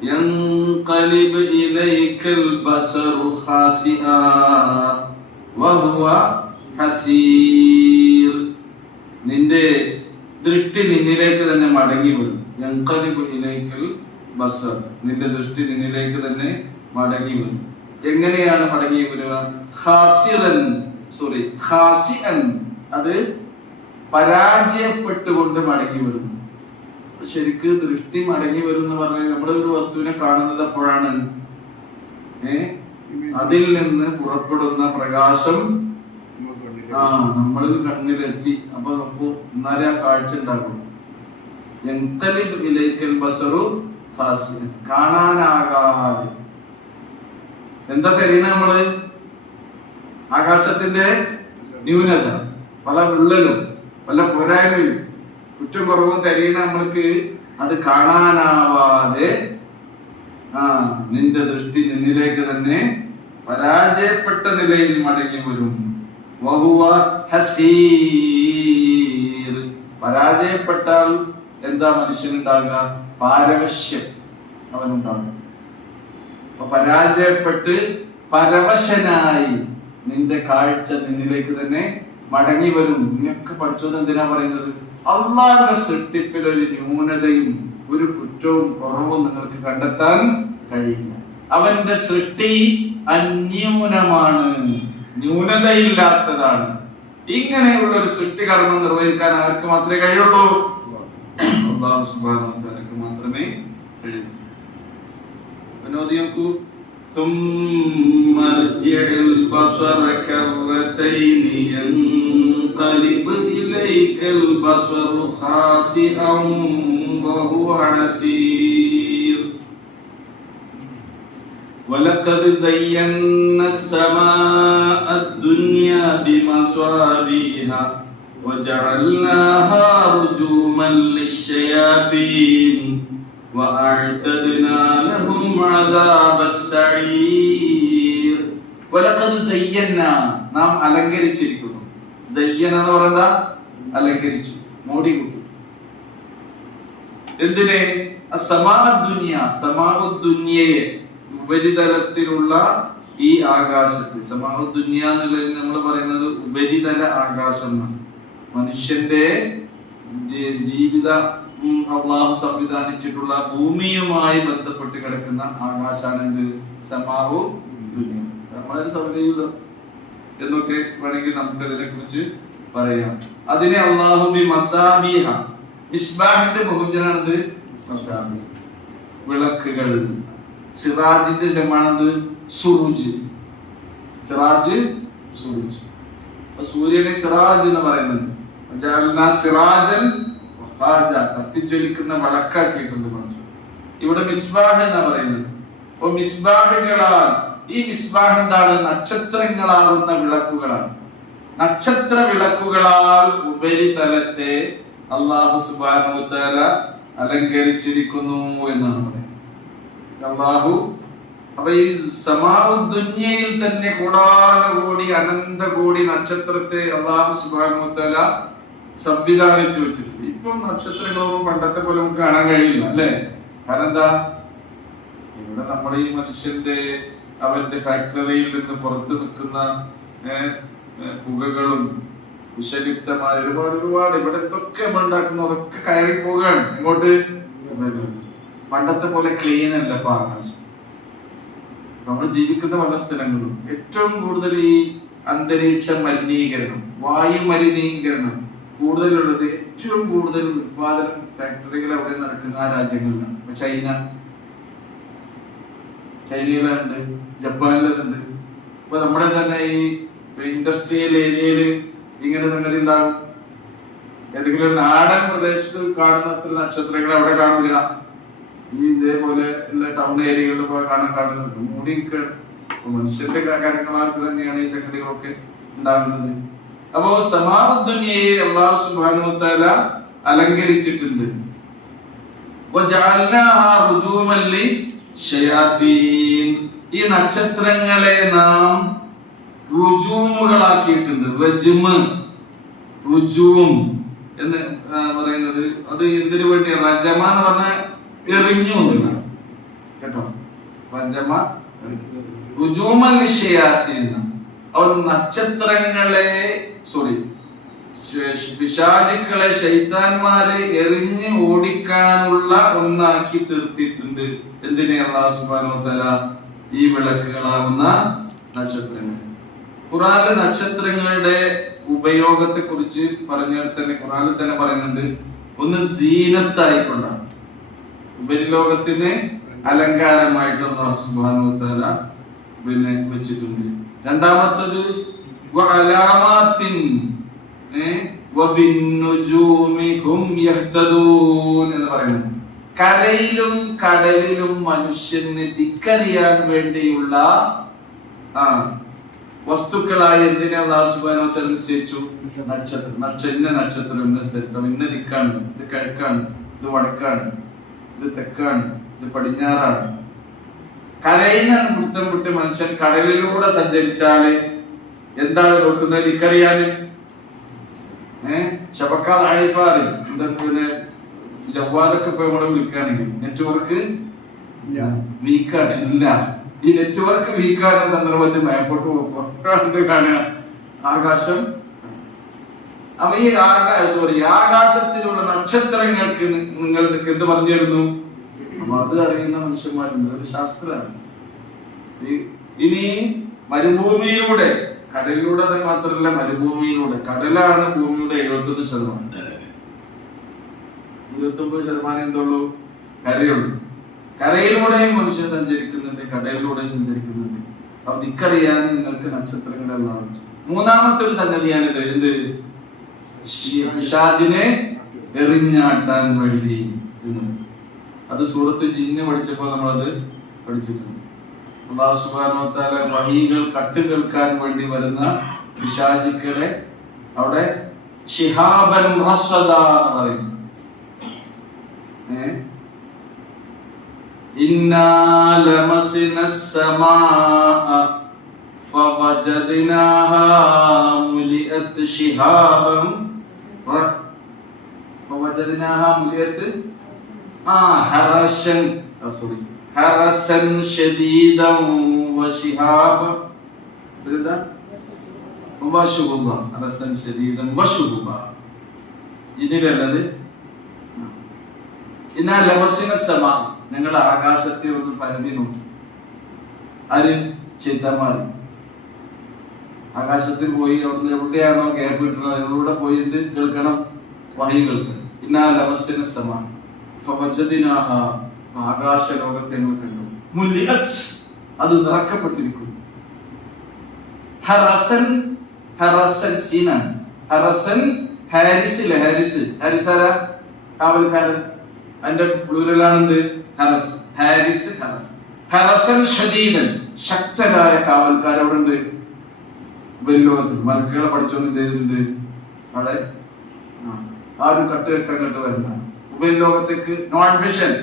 യൻഖലിബ് ഇലൈക്കൽ ബസറു ഖാസിആ വഹുവ ഹസീർ, നിന്റെ ദൃഷ്ടി നിന്നിലേക്ക് തന്നെ മടങ്ങി വരും. യൻഖലിബ് ഇലൈക്കൽ ബസർ, നിന്റെ ദൃഷ്ടി നിന്നിലേക്ക് തന്നെ മടങ്ങി വരും. എങ്ങനെയാണ് മടങ്ങി വരിക? ഖാസിഅൻ, അത് പരാജയപ്പെട്ടുകൊണ്ട് മടങ്ങി വരുന്നു. ശരിക്ക് ദൃഷ്ടി മടങ്ങി വരും എന്ന് പറഞ്ഞാൽ നമ്മുടെ ഒരു വസ്തുവിനെ കാണുന്നത് എപ്പോഴാണ്? അതിൽ നിന്ന് പുറപ്പെടുന്ന പ്രകാശം നമ്മൾ കണ്ണിലെത്തി. അപ്പൊ നമുക്ക് എന്നാലേ ആ കാഴ്ച ഉണ്ടാകും. കാണാനാകാതെ എന്താ തെരയണ നമ്മള്? ആകാശത്തിന്റെ ന്യൂനത, പല വിള്ളലും പല പോരായ്മയും കുറ്റം കുറവും തെരയണ നമ്മൾക്ക് അത് കാണാനാവാതെ നിന്റെ ദൃഷ്ടി നിന്നിലേക്ക് തന്നെ പരാജയപ്പെട്ട നിലയിൽ മടങ്ങി വരും. പരാജയപ്പെട്ടാൽ എന്താ മനുഷ്യനുണ്ടാകുക? പാരവശ്യം അവനുണ്ടാകും. അപ്പൊ പരാജയപ്പെട്ട് പരവശനായി നിന്റെ കാഴ്ച നിന്നിലേക്ക് തന്നെ മടങ്ങി വരും. നിനക്ക് പഠിച്ചത് എന്തിനാ പറയുന്നത്? അള്ളാഹുവിന്റെ സൃഷ്ടിപ്പിൽ ഒരു ന്യൂനതയും ഒരു കുറ്റവും കുറവും നിങ്ങൾക്ക് കണ്ടെത്താൻ കഴിയില്ല. അവന്റെ സൃഷ്ടി അന്യൂനമാണ്, ന്യൂനതയില്ലാത്തതാണ്. ഇങ്ങനെയുള്ള ഒരു സൃഷ്ടികർമ്മം നിർവഹിക്കാൻ ആർക്ക് മാത്രമേ കഴിയുള്ളൂ? അല്ലാഹു സുബ്ഹാനഹു വ തആലക്ക് മാത്രമേ കഴിയൂ. നോക്കൂ, ثم ارجع البصر كرتين ينقلب إليك البصر خاسئا وهو حسير ولقد زينا السماء الدنيا بمصابيح وجعلناها رجوما للشياطين وأعتدنا لهم عذاب السعير ولقد زينا നാം അലങ്കരിച്ചിരിക്കുന്നു. സയ്യന എന്ന് പറയുന്നത് അലങ്കരിച്ചു, മോടി കൂട്ടി. എന്തിനെ? സമാഉദ്ദുനിയയെ, ഉപരിതലത്തിലുള്ള ഈ ആകാശത്തെ. സമാഉദ്ദുനിയ എന്നുള്ളത് നമ്മൾ പറയുന്നത് ഉപരിതല ആകാശം എന്നാണ്. മനുഷ്യന്റെ ജീവിത അള്ളാഹു സംവിധാനിച്ചിട്ടുള്ള ഭൂമിയുമായി ബന്ധപ്പെട്ട് കിടക്കുന്ന ആകാശാണ് എന്ത്? സമാഉദ്ദുനിയ. നമ്മുടെ സൗരയൂഥം എന്നൊക്കെ വേണമെങ്കിൽ നമുക്ക് അതിനെ കുറിച്ച് പറയാം. അതിനെ അള്ളാഹു മസാബിഹ, മിസ്ബാഹിന്റെ ബഹുവചനാണത് മസാബിഹ്, വിളക്കുകൾ. സിറാജിന്റെ ജമാണത് സുറൂജ്. സിറാജ്, സുറൂജ്. സൂര്യനെ സിറാജ് എന്ന് പറയുന്നത്. സിറാജൻ കത്തിജ്വലിക്കുന്ന വിളക്കാക്കിയിട്ടുണ്ട് മനുഷ്യൻ. ഇവിടെ മിസ്ബാഹ് എന്നാ പറയുന്നത്. അപ്പൊ മിസ്ബാഹുകളാൽ, ഈ മിസ്ബാഹ് എന്താണ്? നക്ഷത്രങ്ങളാകുന്ന വിളക്കുകളാണ്. നക്ഷത്ര വിളക്കുകളാൽ ഉപരിതലത്തെ അല്ലാഹു സുബ്ഹാനഹു വ തആല അലങ്കരിച്ചിരിക്കുന്നു എന്നാണ് പറയുന്നത്. അല്ലാഹു അപ്പൊ ഈ സമാഉദ്ദുനിയയിൽ തന്നെ കോടാനുകോടി അനന്തകോടി നക്ഷത്രത്തെ അല്ലാഹു സുബ്ഹാനഹു വ തആല സംവിധാനിച്ചു വെച്ചിട്ടുണ്ട്. ഇപ്പം നക്ഷത്രങ്ങളൊന്നും പണ്ടത്തെ പോലെ നമുക്ക് കാണാൻ കഴിയില്ല, അല്ലെ? കാരണം എന്താ? ഇവിടെ നമ്മുടെ ഈ മനുഷ്യന്റെ അവന്റെ ഫാക്ടറിയിൽ നിന്ന് പുറത്തു നിൽക്കുന്ന പുകകളും വിഷലിപ്തമായ ഒരുപാട് ഇവിടെ എന്തൊക്കെ ഉണ്ടാക്കുന്നു അതൊക്കെ കയറി പോവുകയാണ്. ഇങ്ങോട്ട് പണ്ടത്തെ പോലെ ക്ലീൻ അല്ല ഇപ്പൊ ആകാശം. നമ്മൾ ജീവിക്കുന്ന പല സ്ഥലങ്ങളും ഏറ്റവും കൂടുതൽ ഈ അന്തരീക്ഷ മലിനീകരണം, വായു മലിനീകരണം കൂടുതലുള്ളത്, ഏറ്റവും കൂടുതൽ ഉത്പാദന ഫാക്ടറികൾ അവിടെ നടക്കുന്ന ആ രാജ്യങ്ങളിലാണ്. ചൈനയിലുണ്ട്, ജപ്പാനിലുണ്ട്. ഇപ്പൊ നമ്മുടെ തന്നെ ഈ ഇൻഡസ്ട്രിയൽ ഏരിയയിൽ ഇങ്ങനെ സംഗതി ഉണ്ടാകും. ഏതെങ്കിലും നാടൻ പ്രദേശത്ത് കാണുന്ന അത്ര നക്ഷത്രങ്ങൾ അവിടെ കാണില്ല. ഈ ഇതേപോലെ ഉള്ള ടൗൺ ഏരിയകളിൽ പോയി കാണുന്നുണ്ട്. മൂടിയിരിക്കുകയാണ്. മനുഷ്യന്റെ കാര്യങ്ങളാർക്ക് തന്നെയാണ് ഈ സംഗതികളൊക്കെ ഉണ്ടാകുന്നത്. അപ്പോ സമാഉദ്ദുനിയയെ അല്ലാഹു സുബ്ഹാനഹു വ തആല അലങ്കരിച്ചിട്ടുണ്ട്. വജഅൽനാഹാ റുജൂമൻ ലിശയാതീൻ, ഈ നക്ഷത്രങ്ങളെ നാം റുജൂമുകളാക്കിയിട്ടുണ്ട്. റുജൂം എന്ന് പറയുന്നത് അത് എന്തിനു വേണ്ടി? റജമ എന്ന് പറഞ്ഞാൽ എറിഞ്ഞു കേട്ടോ. റജമ റുജൂമൻ ലിശയാതീൻ, അവർ നക്ഷത്രങ്ങളെ പിശാചുക്കളെ ശൈത്താന്മാരെ എറിഞ്ഞ് ഓടിക്കാനുള്ള ഒന്നാക്കി തീർത്തിട്ടുണ്ട്. എന്തിനെ? അല്ലാഹു സുബ്ഹാനഹു വ തആല ഈ വിളക്കുകളാകുന്ന നക്ഷത്രങ്ങൾ. ഖുർആനിൽ നക്ഷത്രങ്ങളുടെ ഉപയോഗത്തെ കുറിച്ച് പറഞ്ഞാൽ തന്നെ ഖുർആനിൽ തന്നെ പറയുന്നുണ്ട്. ഒന്ന് സീനത്തായിക്കൊണ്ടാണ്, ഉപരിലോകത്തിന് അലങ്കാരമായിട്ട് അല്ലാഹു സുബ്ഹാനഹു വ തആല പിന്നെ വെച്ചിട്ടുണ്ട്. രണ്ടാമത്തേത് വഅലാമാത്തിൻ വബിന്നുജൂമി ഹും യഹ്തദൂൻ എന്ന് പറയുന്നു. കരയിലും കടലിലും മനുഷ്യന് ദിക്കറിയാൻ വേണ്ടിയുള്ള വസ്തുക്കളായി എന്തിനെ അല്ലാഹു സുബ്ഹാനഹു വ തആല നിശ്ചയിച്ചു? നക്ഷത്രം. നക്ഷത്രം ഇന്ന സ്ഥലം, ഇന്ന ദിക്കാണ്, ഇത് കിഴക്കാണ്, ഇത് വടക്കാണ്, ഇത് തെക്കാണ്, ഇത് പടിഞ്ഞാറാണ്. കരയിൽ നിന്ന് മുത്തം വിട്ട് മനുഷ്യൻ കടലിലൂടെ സഞ്ചരിച്ചാല് എന്താണ് നോക്കുന്നത്? ദിക്കറിയാന്. ശബക്കാൽ അഴിഫാല് പിന്നെ ജവാദൊക്കെ ഇപ്പൊ നമ്മളെ വിളിക്കുകയാണെങ്കിൽ നെറ്റ്വർക്ക് വീക്കാണ്. ഇല്ല, ഈ നെറ്റ്വർക്ക് വീക്കാകുന്ന സന്ദർഭത്തിൽ മേപ്പോട്ട് കാണുക ആകാശം. അപ്പൊ ഈ ആകാശത്തിലുള്ള നക്ഷത്രങ്ങൾക്ക് നിങ്ങൾക്ക് എന്ത് പറഞ്ഞു തരുന്നു? അപ്പൊ അത് അറിയുന്ന മനുഷ്യന്മാരുണ്ട്. ഒരു ശാസ്ത്രമാണ്. ഇനി മരുഭൂമിയിലൂടെ, കടലിലൂടെ മാത്രമല്ല, മരുഭൂമിയിലൂടെ, കടലാണ് ഭൂമിയുടെ 71%. 29% എന്തുള്ളൂ? കരയുള്ളൂ. കരയിലൂടെയും മനുഷ്യൻ സഞ്ചരിക്കുന്നുണ്ട്, കടലിലൂടെയും സഞ്ചരിക്കുന്നുണ്ട്. അപ്പൊ ദിക്കറിയാൻ നിങ്ങൾക്ക് നക്ഷത്രങ്ങളെല്ലാം. മൂന്നാമത്തെ ഒരു സംഗതിയാണിത്. എന്ത്? പിശാചിനെ എറിഞ്ഞാട്ടാൻ വേണ്ടി. അത് സൂറത്ത് ജിന്ന് പഠിച്ചപ്പോൾ നമ്മളത് പഠിച്ചിട്ടുണ്ട്. അല്ലാഹു സുബ്ഹാനഹു വ തആല വഹീകൾ കട്ട് കേൾക്കാൻ വേണ്ടി വരുന്ന പിശാചുക്കളെ അവിടെ ശിഹാബൻ റസ്വദ എന്ന് പറയുന്നു. ഇന്നാ ലമസ്നസ് സമാഅ ഫവജദ്നാഹാ മുലിഅത് ശിഹാബൻ ഫവജദ്നാഹാ മുലിഅത് ഹറസൻ ശദീദൻ വശിഹാബ വശുബ. ഹറസൻ ശദീദൻ വശുബ ജിന്നിലല്ലത്. ഇന്നാ ലമസ്ന സമാ, ഞങ്ങൾ ആകാശത്തെ ഒന്ന് പരതി നോക്കി. ആര്? ശൈത്താന്മാർ. ആകാശത്തിൽ പോയി അവിടുന്ന് എവിടെയാണോ ഗ്യാപ്പ് കിട്ടുന്നത് അതിലൂടെ പോയി എന്ത് കേൾക്കണം? വഹീകൾക്ക്. ഇന്നാ ലമസ്ന സമാ ഫവജദ്നാഹാ, ആകാശ ലോകത്തെ ഞങ്ങൾ കണ്ടു. മുലിഅത്, അത് നിറക്കപ്പെട്ടിരിക്കുന്നു. ഹറസൻ, ഹറസൻ സീനാൻ. ഹറസൻ ഹാരിസിലെ, ഹാരിസാരാ? കാവൽക്കാരൻ. അതിന്റെ പ്ലൂരലാണെന്ത്? ഹറസ്. ഹാരിസ്, ഹറസ്. ഹറസൻ ഷദീദൻ, ശക്തരായ കാവൽക്കാർ അവിടെ ഉണ്ട്. ഉപരിലോകത്തിൽ മലക്കുകളെ പഠിച്ചോണ്ട് അവിടെ ആരും കട്ടുകെട്ടം കണ്ടു വരുന്ന ഉപരിലോകത്തേക്ക് നോൺ വിഷൻ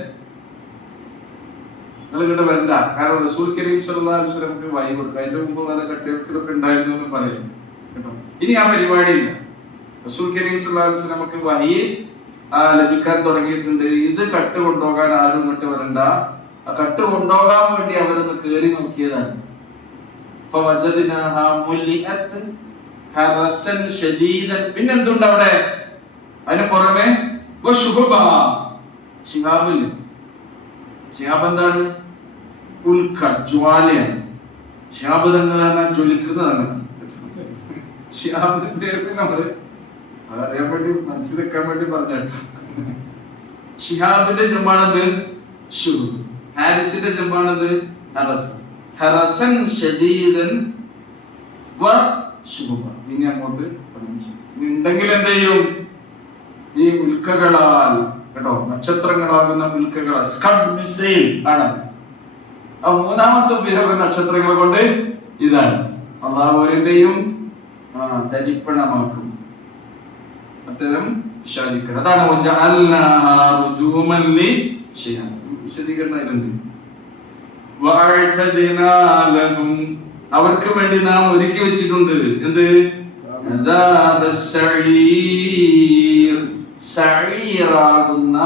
നിങ്ങൾ ഇങ്ങോട്ട് വരണ്ട. കാരണം റസൂൽ കരീം സല്ലല്ലാഹു അലൈഹി വസല്ലമക്ക് വഴി കൊടുക്കുക. അതിന്റെ മുമ്പ് വേറെ കട്ടുകെട്ടൊക്കെ ഉണ്ടായിരുന്നു എന്ന് പറയും കേട്ടോ. ഇനി ആ പരിപാടിയില്ല. റസൂൽ കരീം സല്ലല്ലാഹു അലൈഹി വസല്ലമക്ക് വഹി ലഭിക്കാൻ തുടങ്ങിയിട്ടുണ്ട്. ഇത് കട്ട് കൊണ്ടുപോകാൻ ആരും ഇങ്ങോട്ട് വരണ്ട. ആ കട്ട് കൊണ്ടുപോകാൻ വേണ്ടി അവരൊന്ന് കേറി നോക്കിയതാണ്. പിന്നെന്തുണ്ട് അവിടെ? അതിന് പുറമെ ശിഹാബില്. ശിഹാബ് എന്താണ്? ഉൽക്ക, ജ്വാലയാണ്. ശിഹാബ് തങ്ങളാണ് ജ്വലിക്കുന്നതാണ്. ശിഹാബിന്റെ നമ്മള് അതറിയാൻ വേണ്ടി മനസ്സിലാക്കാൻ വേണ്ടി പറഞ്ഞാണ്. ഷിഹാബിന്റെ ജമാണത് ഷുഹ്, ഹാരിസിന്റെ ജമാണത് ഹറസ്. ഹറസൻ ശദീദൻ വ ശുഹബ. ഇനി അങ്ങോട്ട് ഉണ്ടെങ്കിൽ എന്ത് ചെയ്യും? ഈ ഉൽക്കകളാൽ കേട്ടോ, നക്ഷത്രങ്ങളാകുന്ന ഉൽക്കകളാൽ സ്കഡ് മിസൈൽ ആണ്. ആ മൂന്നാമത്തെ ഉപയോഗ നക്ഷത്രങ്ങൾ കൊണ്ട് ഇതാണ്. അല്ലാഹു ഓരോന്റെയും തരിപ്പണമാക്കും. അത്തരം വിശാലിക്കണം. അതാണ് വിശദീകരണം. അവർക്ക് വേണ്ടി നാം ഒരുക്കി വെച്ചിട്ടുണ്ട് എന്ത്? സഈറാകുന്ന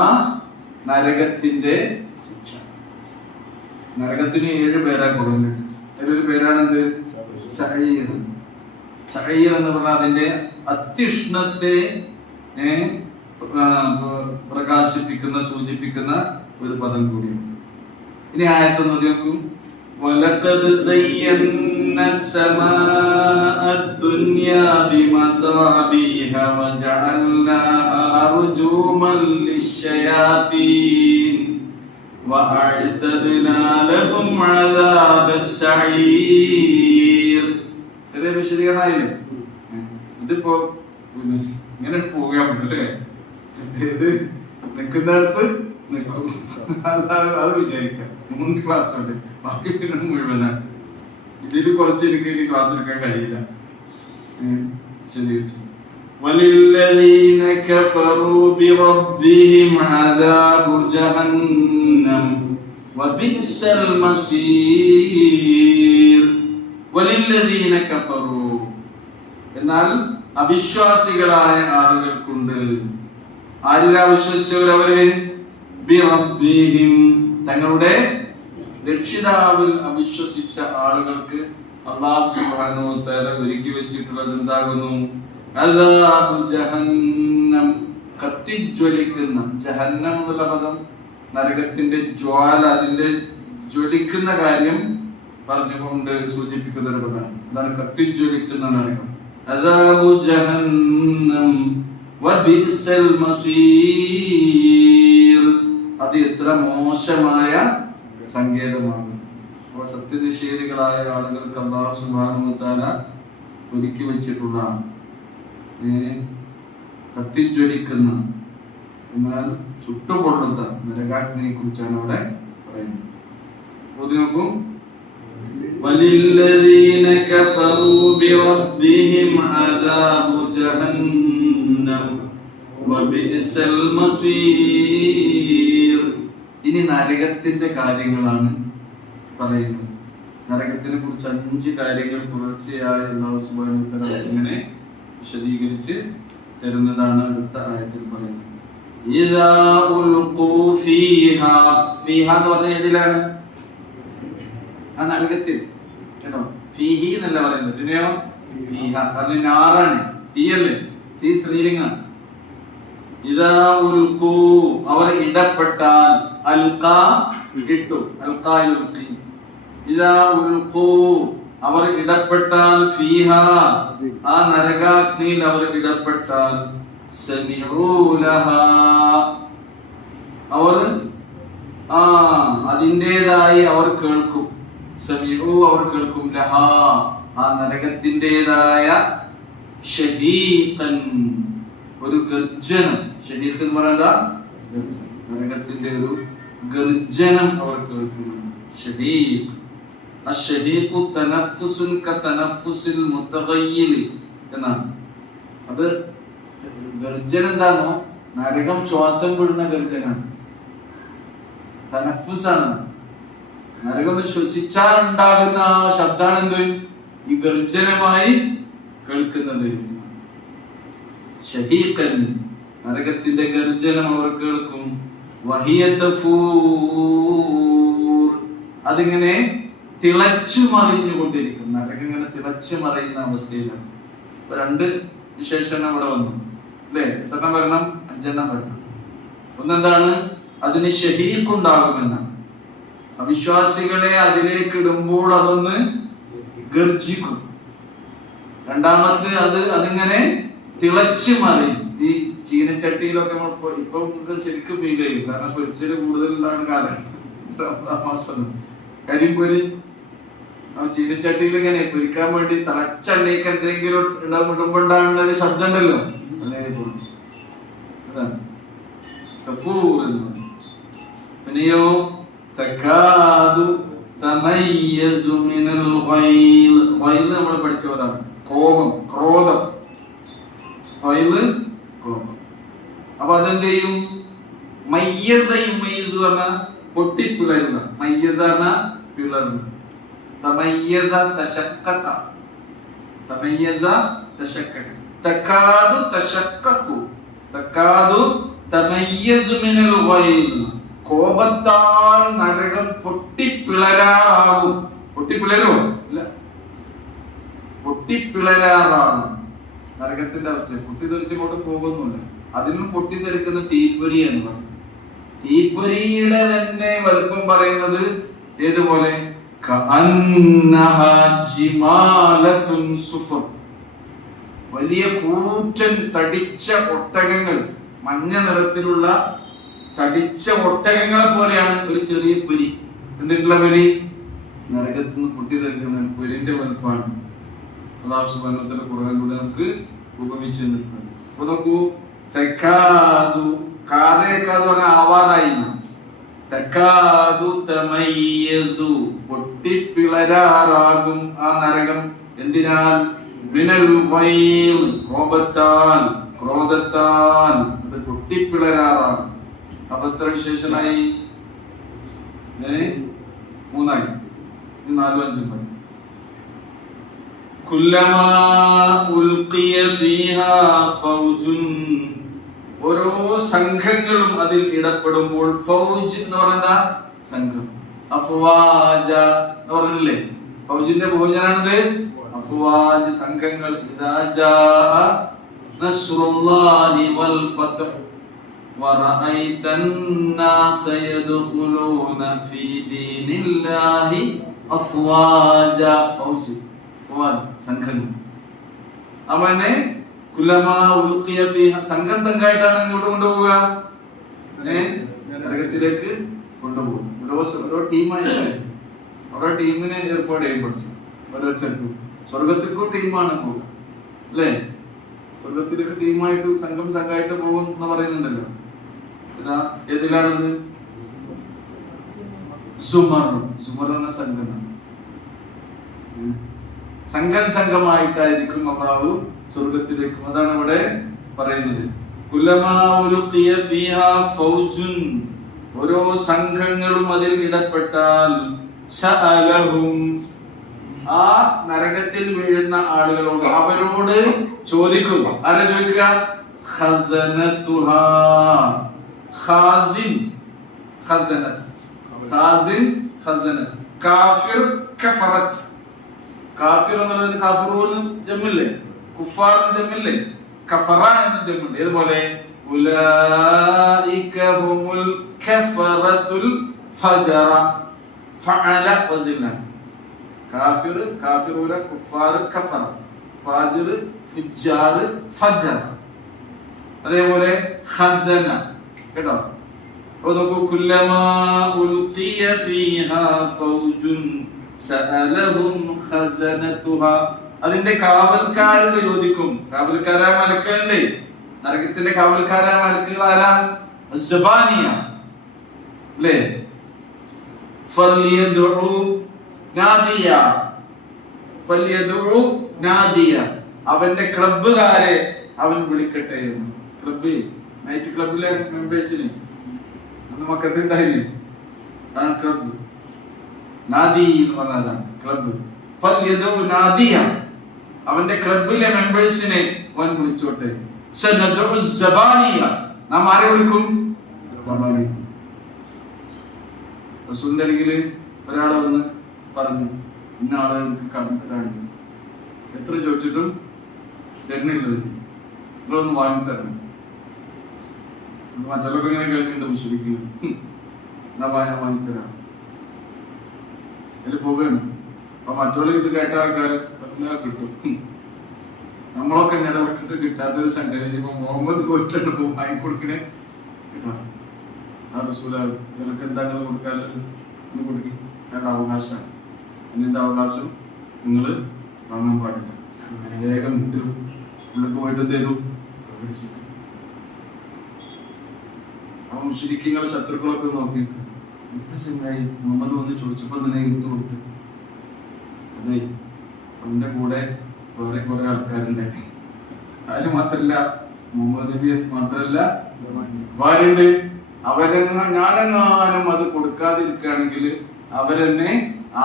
നരകത്തിന്റെ ശിക്ഷ. നരകത്തിന് 7 പേരാ കൊടുക്കുന്നത്. അതിലൊരു പേരാണെന്ത്? സഈർ. സഈർ എന്ന് പറഞ്ഞാൽ അതിന്റെ അത്യുഷ്ണത്തെ പ്രകാശിപ്പിക്കുന്ന സൂചിപ്പിക്കുന്ന ഒരു പദം കൂടിയാണ്. ഇനി ആയത്ത് നോക്കൂ. വലഖദ് സയ്യന്ന السماء الدنيا بمصابيح وجعلناها رجوما للشياطين وأعتدنا لهم عذاب السعير. ചെറിയ വിശദീകരണമായില്ലേ? ഇതിപ്പോ ഇങ്ങനെ പോകാൻ പറ്റില്ലേ? ഇത് നിൽക്കുന്നിടത്ത് നിൽക്കും, അത് വിചാരിക്കാം. 3 ക്ലാസ് ഉണ്ട്, ബാക്കി പിന്നെ മുഴുവനാണ്. ഇതിൽ കുറച്ച് എനിക്ക് ക്ലാസ് എടുക്കാൻ കഴിയില്ല. ശരി. وَلِلَّذِينَ كَفَرُوا بِرَبِّهِمْ عَذَابُ جَهَنَّمَ وَبِئْسَ الْمَصِيرُ. وَلِلَّذِينَ كَفَرُوا, എന്നാൽ അവിശ്വാസികളായ ആളുകൾക്കുണ്ട്. ആരിൽ അവിശ്വസിച്ചവർ? അവര് ബിറബ്ബിഹിം, തങ്ങളുടെ രക്ഷിതാവിൽ അവിശ്വസിച്ച ആളുകൾക്ക് അല്ലാഹു സുബ്ഹാനഹു വ തആല ഒരുക്കി വെച്ചിട്ടുള്ളത് എന്താകുന്നു? അദാബു ജഹന്നം, കത്തിജ്വലിക്കുന്ന. ജഹന്നം എന്നുള്ള പദം നരകത്തിന്റെ ജ്വാല, അതിന്റെ ജ്വലിക്കുന്ന കാര്യം പറഞ്ഞുകൊണ്ട് സൂചിപ്പിക്കുന്ന ഒരു പദമാണ്. അതാണ് കത്തിജ്വലിക്കുന്ന നരകം. അദാബു ജഹന്നം വബിഅ്സൽ മസീർ, അത് എത്ര മോശമായ സങ്കേതമാണ്. അപ്പോൾ സത്യനിഷേധികളായ ആളുകൾക്ക് അല്ലാഹു സുബ്ഹാനഹു വ തആല ഒരുക്കി വെച്ചിട്ടുള്ള കത്തിജ്വലിക്കുന്ന എന്നാൽ ചുട്ടുപൊള്ളുന്ന നരകാഗ്നിയെ കുറിച്ചാണ് അവിടെ പറയുന്നത്. നോക്കൂ. وَلِلَّذِينَ كَفَرُوا بِرَبِّهِمْ عَذَابُ جَهَنَّمَ وَبِئْسَ الْمَصِيرُ. ഇനി നരകത്തിന്റെ കാര്യങ്ങളാണ് പറയുന്നത്. നരകത്തിനെ കുറിച്ച് 5 കാര്യങ്ങൾ തുടർച്ചയായി അല്ലാഹു സുബ്ഹാനഹു വ തആല ഇങ്ങനെ വിശദീകരിച്ച് തരുന്നതാണ് അടുത്ത ആയത്തിൽ പറയുന്നത്. ഇദാ ഉൽഖൂ ഫീഹാ, ഫീഹാ എന്ന് പറഞ്ഞാൽ ഏതിലാണ്? ആ നരകത്തിൽ. കേട്ടോ, ഫീഹി എന്നല്ല പറയുന്നത്, പിന്നെയോ ഫീഹ. അത് നാറാണ്, തീയല്ലേ, തീ സ്ത്രീലിംഗം. ഇദാ ഉൽഖൂ, അവർ ഇടപെട്ടാൽ, അൽഖാ ഇട്ടു, അൽഖാ യുൽഖി. ഇദാ ഉൽഖൂ, അവർ ഇടപെട്ടാൽ, ഫീഹ ആ നരകാഗ്നിയിൽ അവർ ഇടപെട്ടാൽ, സമിഉ ലഹാ, അവർ അതിൻ്റെതായി അവർ കേൾക്കും. സമിഉ, അവർ കേൾക്കും, ലഹാ ആ നരകത്തിൻ്റെതായ ഷഹീഖൻ, ഒരു ഗർജനം. ഷഹീഖ് എന്ന് പറയുന്നത് നരകത്തിന്റെ ഒരു ഗർജനം അവർ കേൾക്കുന്നു. ഷഹീഖ്, അശ്ശഹീഖു തനഫ്ഫുസുൻ കതനഫ്ഫുസിൽ മുതഗയ്യിൽ എന്നാണ്. അത് ഗർജനം എന്താണോ? നരകം ശ്വാസം വിടുന്ന ഗർജനാണ്, തനഫ്ഫുസാണ്. നരകം ശ്വസിച്ചാൽ ഉണ്ടാകുന്ന ആ ശബ്ദമാണ് എന്ത്? ഈ ഗർജനമായി കേൾക്കുന്നത്. ഷഹീഖൻ, നരകത്തിന്റെ ഗർജനം അവർ കേൾക്കും. വഹിയ തഫൂർ, അതിങ്ങനെ തിളച്ചു മറിഞ്ഞുകൊണ്ടിരിക്കും. നരകം ഇങ്ങനെ തിളച്ചു മറിയുന്ന അവസ്ഥയിലാണ്. 2 വിശേഷണം ഇവിടെ വന്നു അല്ലേ? എത്രണ്ണം വരണം? 5 വരണം. ഒന്നെന്താണ്? അതിന് ഷഹീഖ് ഉണ്ടാകുമെന്നാണ്. അവിശ്വാസികളെ അതിലേക്ക് ഇടുമ്പോൾ അതൊന്ന് ഗർജിക്കും. രണ്ടാമത്തെ അതിങ്ങനെ തിളച്ചു മറിയും. ഈ ചീനച്ചട്ടിയിലൊക്കെ ഇപ്പൊ ശരിക്കും ഫീൽ ചെയ്യും. കാരണം പൊരിച്ചല് കൂടുതലാണ് കാലം, കരിപ്പൊരി. ചീനച്ചട്ടിയിൽ ഇങ്ങനെ പൊരിക്കാൻ വേണ്ടി തിളച്ചെണ്ണയ്ക്ക് എന്തെങ്കിലും ഇടുമ്പോണ്ടാകുന്ന ഒരു ശബ്ദം ഉണ്ടല്ലോ, അതേപോലെ അതാണ് കഫൂർ എന്ന്. പിന്നെയോ തകാദു തമയ്യസു മിനൽ ഗൈൽ, ഗൈൽ നമ്മൾ പഠിച്ചവരാണ്, കോപം, ക്രോധം. ഗൈൽ കോപം. അപ്പൊ അതെന്ത് ചെയ്യും? മയ്യസ യുമയ്യിസു പറഞ്ഞ പൊട്ടിപ്പിളരുന്ന, മയ്യസ പറഞ്ഞ പിളർന്നു. തമയ്യസ തശക്കക, തമയ്യസ തശക്കക, തകാദു തശക്കകു, തകാദു തമയ്യസു മിനൽ ഗൈൽ. കോപത്താൽ നരകം പൊട്ടിപ്പിളരാകും. പൊട്ടിപ്പിളരോ? ഇല്ല, പൊട്ടിപ്പിളരാറാകും. നരകത്തിന്റെ അവസ്ഥ. പൊട്ടിത്തെറിച്ചങ്ങോട്ട് പോകുന്നില്ല, അതിനും പൊട്ടിത്തെറിക്കുന്ന തീപ്പൊരിയാണ് പറഞ്ഞത്. തീപ്പൊരിയുടെ തന്നെ വലുപ്പം പറയുന്നത് ഏതുപോലെ, വലിയ കൂറ്റൻ തടിച്ച ഒട്ടകങ്ങൾ, മഞ്ഞ നിറത്തിലുള്ള തടിച്ച ഒട്ടകങ്ങളെ പോലെയാണ് ഒരു ചെറിയ പൊരി. എന്തിട്ടുള്ള പൊരി? നരകത്തിൽ നിന്ന് പൊട്ടിത്തെറിക്കുന്ന പൊരിന്റെ വലുപ്പമാണ്. അല്ലാഹു സുബ്ഹാനഹു വ തആല ഖുർആനിലൂടെ നമുക്ക് ഉപമിച്ചു തന്നിട്ടുണ്ട്. അപ്പൊ നോക്കൂ, തകാദു, കാതേക്കാദു പറഞ്ഞ ആവാറായി, തകാദു തമയ്യസു, പൊട്ടിപ്പിളരാറാകും ആ നരകം. എന്തിനാൽ? മിനൽ ഗൈദ്, കോപത്താൽ, ക്രോധത്താൽ അത് പൊട്ടിപ്പിളരാറാകും. അപ്പൊ എത്ര വിശേഷനായി? 3ആയി. 4 5 പറയും. കുല്ലമാ ഉൽഖിയ ഫീഹാ ഫൗജുൻ, ഓരോ സംഘങ്ങളും അതിൽ ഇടപെടുമ്പോൾ, ഫൗജ് എന്ന് പറയുന്ന സംഘം, അഫ്വാജ എന്ന് പറഞ്ഞില്ലേ, ഫൗജിന്റെ ഭോജനാണിത്, അഫ്വാജ് സംഘങ്ങൾ. ഇദാ ജാഅ നസ്റുല്ലാഹി വൽ ഫത്ഹ് വറഅയ്തൻ നാസ യദ്ഖുലൂന ഫീ ദീനില്ലാഹി അഫ്വാജ. ഫൗജ്, അഫ്വാജ് സംഘങ്ങൾ. അവനെ കുല്ലമാ ഉൽഖിയ ഫീഹ, സംഘം സംഘമായിട്ടാണ് ഇങ്ങോട്ട് കൊണ്ടുപോവുക, നരകത്തിലേക്ക് കൊണ്ടുപോകും. ഓരോ ടീമായിട്ട്, ഓരോ ടീമിനെ ഏർപ്പാട് ചെയ്യപ്പെട്ടു. ഓരോരുത്തർക്കും സ്വർഗത്തിലേക്കും ടീമാണ് പോകുക അല്ലേ? സ്വർഗത്തിലേക്ക് ടീമായിട്ട്, സംഘം സംഘമായിട്ട് പോകും എന്ന് പറയുന്നുണ്ടല്ലോ. ഏതിലാണത്? സുമർ. സുമർ എന്ന സംഘം, സംഘം സംഘമായിട്ടായിരിക്കും അല്ലാഹു സ്വർഗത്തിലേക്കും. അതാണ് ഇവിടെ പറയുന്നത്. കുല്ലമാ ഉൽഖിയ ഫീഹാ ഫൗജുൻ, ഓരോ സംഘങ്ങളും അതിൽ ഇടപെട്ടാൽ, സഅലഹും, ആ നരകത്തിൽ വീഴുന്ന ആളുകളോട്, അവരോട് ചോദിക്കും. ആരാ ചോദിക്കുക? ഖസനതുഹാ, ഖാസിൻ, ഖസനത്ത്, ഖാസിൻ, ഖസനത്ത്. കാഫിർ, കഫറത്ത്. കാഫിർ എന്നുള്ളത് കാഫിറൂൻ ജമ്മില്ലേ, കുഫാർ ജമ്മില്ലേ, കഫറ എന്ന് ജമ്മുണ്ട്. ഇതുപോലെ ഉലൈക ഹുമുൽ കഫറത്തുൽ ഫജറ, ഫഅല വസില. കാഫിർ, കാഫിറൂന, കുഫാർ, കഫറ, ഫാജിർ, ഫുജ്ജാർ, ഫജർ. അതേപോലെ ഖസന, കേട്ടോ. നോക്കൂ, കുല്ലമാ ഉൽഖിയ ഫീഹാ ഫൗജുൻ സഅലഹും ഖസനതുഹാ, അതിന്റെ കാവൽക്കാരോട് ചോദിക്കും. കാവൽക്കാരായ മലക്കുകളുണ്ട്, നരകത്തിന്റെ കാവൽക്കാരായ മലക്കുകൾ ആരാ? അസ്സബാനിയ അല്ലേ? ഫൽയദഉ നാദിയ, ഫൽയദഉ നാദിയ, അവന്റെ ക്ലബ്ബുകാരെ അവൻ വിളിക്കട്ടെ എന്ന്. ക്ലബ്ബ്, നൈറ്റ് ക്ലബ്ബിലെ മെമ്പേഴ്സിന് അന്ന് മക്കത്തുണ്ടായില്ലേ, അതാണ് ക്ലബ്ബ്. നാദി എന്ന് പറഞ്ഞതാണ് ക്ലബ്ബ്. ഫൽയദഉ നാദിയ, അവന്റെ ക്ലബ്ബിലെ മെമ്പേഴ്സിനെ അവൻ വിളിച്ചോട്ടെ. സനദഉ സബാനിയ, നാം ആരെ വിളിക്കും? റസൂലിന്റെ അരികിൽ ഒരാൾ വന്ന് പറഞ്ഞു, ഇന്ന ആളെ എനിക്ക് കണ്ടിട്ടാണ്, എത്ര ചോദിച്ചിട്ടും തരുന്നില്ലത്, നിങ്ങളൊന്ന് വാങ്ങിത്തരണം. മറ്റുള്ളവർക്ക് ഇങ്ങനെ കേൾക്കുന്നുണ്ട്, വിശ്വസിക്കുന്നു. എന്നാ ഞാൻ വാങ്ങിത്തരാം. അതിൽ പോവുകയാണ്. അപ്പൊ മറ്റുള്ള ഇത് കേട്ട ആൾക്കാർ കിട്ടും. നമ്മളൊക്കെ നിലവിട്ടിട്ട് കിട്ടാത്തൊരു സംഗതി. ഇപ്പൊ മുഹമ്മദ് കൊച്ചിട്ട് പോകും, വാങ്ങിക്കൊടുക്കണേ കിട്ടാം. ആ റസൂൽ ഇവർക്ക് എന്താണെന്ന് കൊടുക്കാതെ കൊടുക്കും. ഞങ്ങളുടെ അവകാശമാണ്. ഇതിന്റെ അവകാശം നിങ്ങൾ വാങ്ങാൻ പാടില്ല. വേഗം ഉള്ളിൽ പോയിട്ട് എന്ത് ചെയ്തു? അപ്പൊ മുശ്രിക്കുകൾ, ശത്രുക്കളൊക്കെ നോക്കി മുഹമ്മദ് വന്ന് ചോദിച്ചപ്പോ തന്നെ എടുത്തു കൊടുത്തു. അതെ, അവന്റെ കൂടെ വേറെ കുറെ ആൾക്കാരുണ്ടായി. അതിന് മാത്രല്ല, മുഹമ്മദ് നബി മാത്രല്ല ഭാര്യയുണ്ട്. ഞാനെങ്ങാനും അത് കൊടുക്കാതിരിക്കുകയാണെങ്കിൽ അവരെന്നെ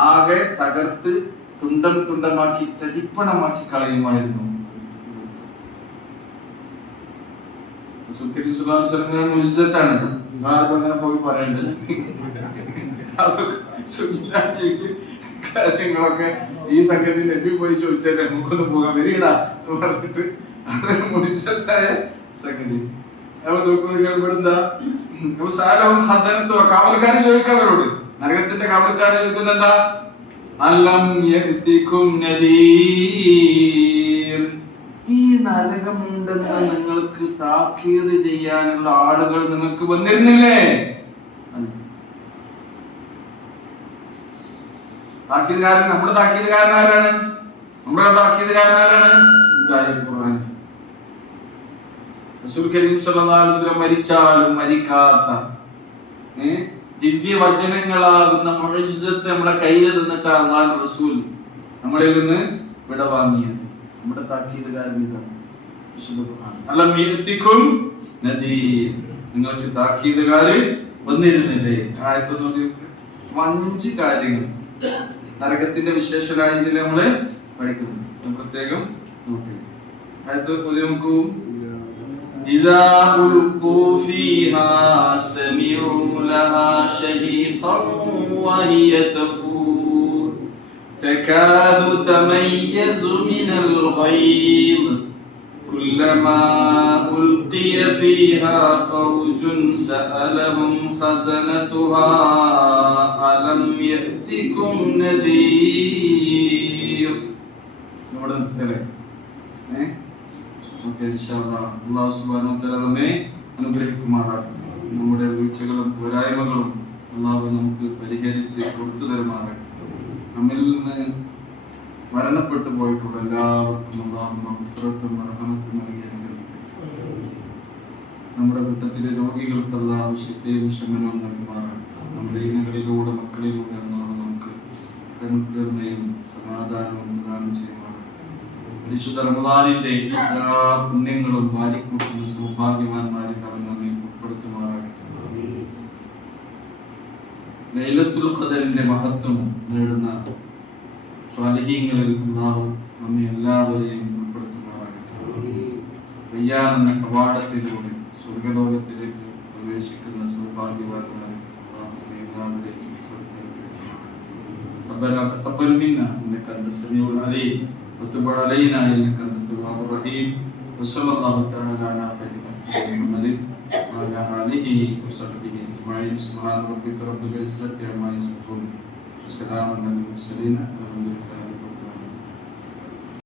ആകെ തകർത്ത് തുണ്ടം തുണ്ടമാക്കി തരിപ്പണമാക്കി കളയുമായിരുന്നു. അങ്ങനെ പോയി പറയേണ്ടത് കാര്യങ്ങളൊക്കെ ഈ സംഘത്തിൽ നബി പോയി ചോദിച്ചാൽ നമുക്കൊന്ന് പോകാൻ വരികടാ എന്ന് പറഞ്ഞിട്ട് മുൻഷത്തായ സംഗതി. അപ്പൊ നോക്കൂ, നിങ്ങൾ ഇവിടുന്ന കാവൽക്കാരൻ ചോദിക്കുക അവരോട്, നരകത്തിന്റെ കാവൽക്കാരൻ ചോദിക്കുന്ന എന്താ? അലം യഅതികും നദീർ, ഈ നരകമുണ്ടെന്ന് നിങ്ങൾക്ക് താക്കീത് ചെയ്യാനുള്ള ആളുകൾ നിങ്ങൾക്ക് വന്നിരുന്നില്ലേ? താക്കീതുകാരൻ, നമ്മുടെ താക്കീതുകാരൻ ആരാണ്? നമ്മുടെ താക്കീതുകാരൻ ആരാണ്? ഖുർആൻ. റസൂൽ കരീം സല്ലല്ലാഹു അലൈഹി വസല്ലം മരിച്ചാലും മരിക്കാത്ത ദിവ്യ വചനങ്ങളാകുന്ന മുഅ്ജിസത്ത് നമ്മുടെ കയ്യിൽ നിന്നിട്ട് അല്ലാഹു റസൂൽ നമ്മളിൽ നിന്ന് വിട വാങ്ങിയത്. നമ്മുടെ താക്കീതുകാരൻ ഇതാണ് വിശുദ്ധ ഖുർആൻ. അലം യഅതികും നദീർ, നിങ്ങൾക്ക് താക്കീതുകാരൻ വന്നിരുന്നില്ലേ? ആയത്തൊന്നും 5 കാര്യങ്ങൾ നരകത്തിന്റെ വിശേഷരാജ്യത്തിൽ നമ്മള് പഠിക്കുന്നു. പ്രത്യേകം നോക്കുക. ആയത്ത് നോക്കൂ. إذا ألقوا فيها سمعوا لها شهيقا وهي تفور تكاد تميز من الغيظ كلما ألقي فيها فوج سألهم خزنتها ألم يأتكم نذير. അല്ലാഹു സുബ്ഹാനഹു വ തആല നമ്മെ അനുഗ്രഹിക്കുമാറാകട്ടെ. നമ്മുടെ വീഴ്ചകളും പോരായ്മകളും അല്ലാഹു നമുക്ക് പരിഹരിച്ച് കൊടുത്തു തരുമാറാകട്ടെ. നമ്മിൽ നിന്ന് മരണപ്പെട്ടു പോയിട്ടുള്ള എല്ലാവർക്കും അല്ലാഹു മഗ്ഫിറത്തും റഹ്മത്തും നൽകി അനുഗ്രഹിക്കട്ടെ. നമ്മുടെ കൂട്ടത്തിലെ രോഗികൾക്ക് അല്ലാഹു ശിഫയും ശമനവും നൽകുമാറാകട്ടെ. നമ്മുടെ ഇനകളിലൂടെ മക്കളിലൂടെ അല്ലാഹു നമുക്ക് കരുണയും സമാധാനവും പ്രദാനം ചെയ്യുമാറാകട്ടെ. പരിശുദ്ധ റമദാനിന്റെ എല്ലാ പുണ്യങ്ങളും വാരിക്കൂട്ടുന്ന സൗഭാഗ്യവാന്മാരിൽ അവൻ നമ്മെ ഉൾപ്പെടുത്തുമാറാകട്ടെ. ലൈലത്തുൽ ഖദറിന്റെ മഹത്വം നേടുന്ന സ്വാലിഹീങ്ങളിൽ അല്ലാഹു നമ്മെ എല്ലാവരെയും ഉൾപ്പെടുത്തുമാറാകട്ടെ. റയ്യാൻ എന്ന കവാടത്തിലൂടെ സ്വർഗ്ഗലോകത്തിലേക്ക് പ്രവേശിക്കുന്ന സൗഭാഗ്യവാന്മാരിൽ അല്ലാഹു നമ്മെ എല്ലാവരെയും ഉൾപ്പെടുത്തുമാറാകട്ടെ. ربنا تقبل منا انك انت السميع العليم وتب علينا انك انت التواب الرحيم وصلى الله تعالى على خير محمد وعلى اله وصحبه اجمعين. سبحان ربك رب العزه عما يصفون وسلام على المرسلين والحمد لله.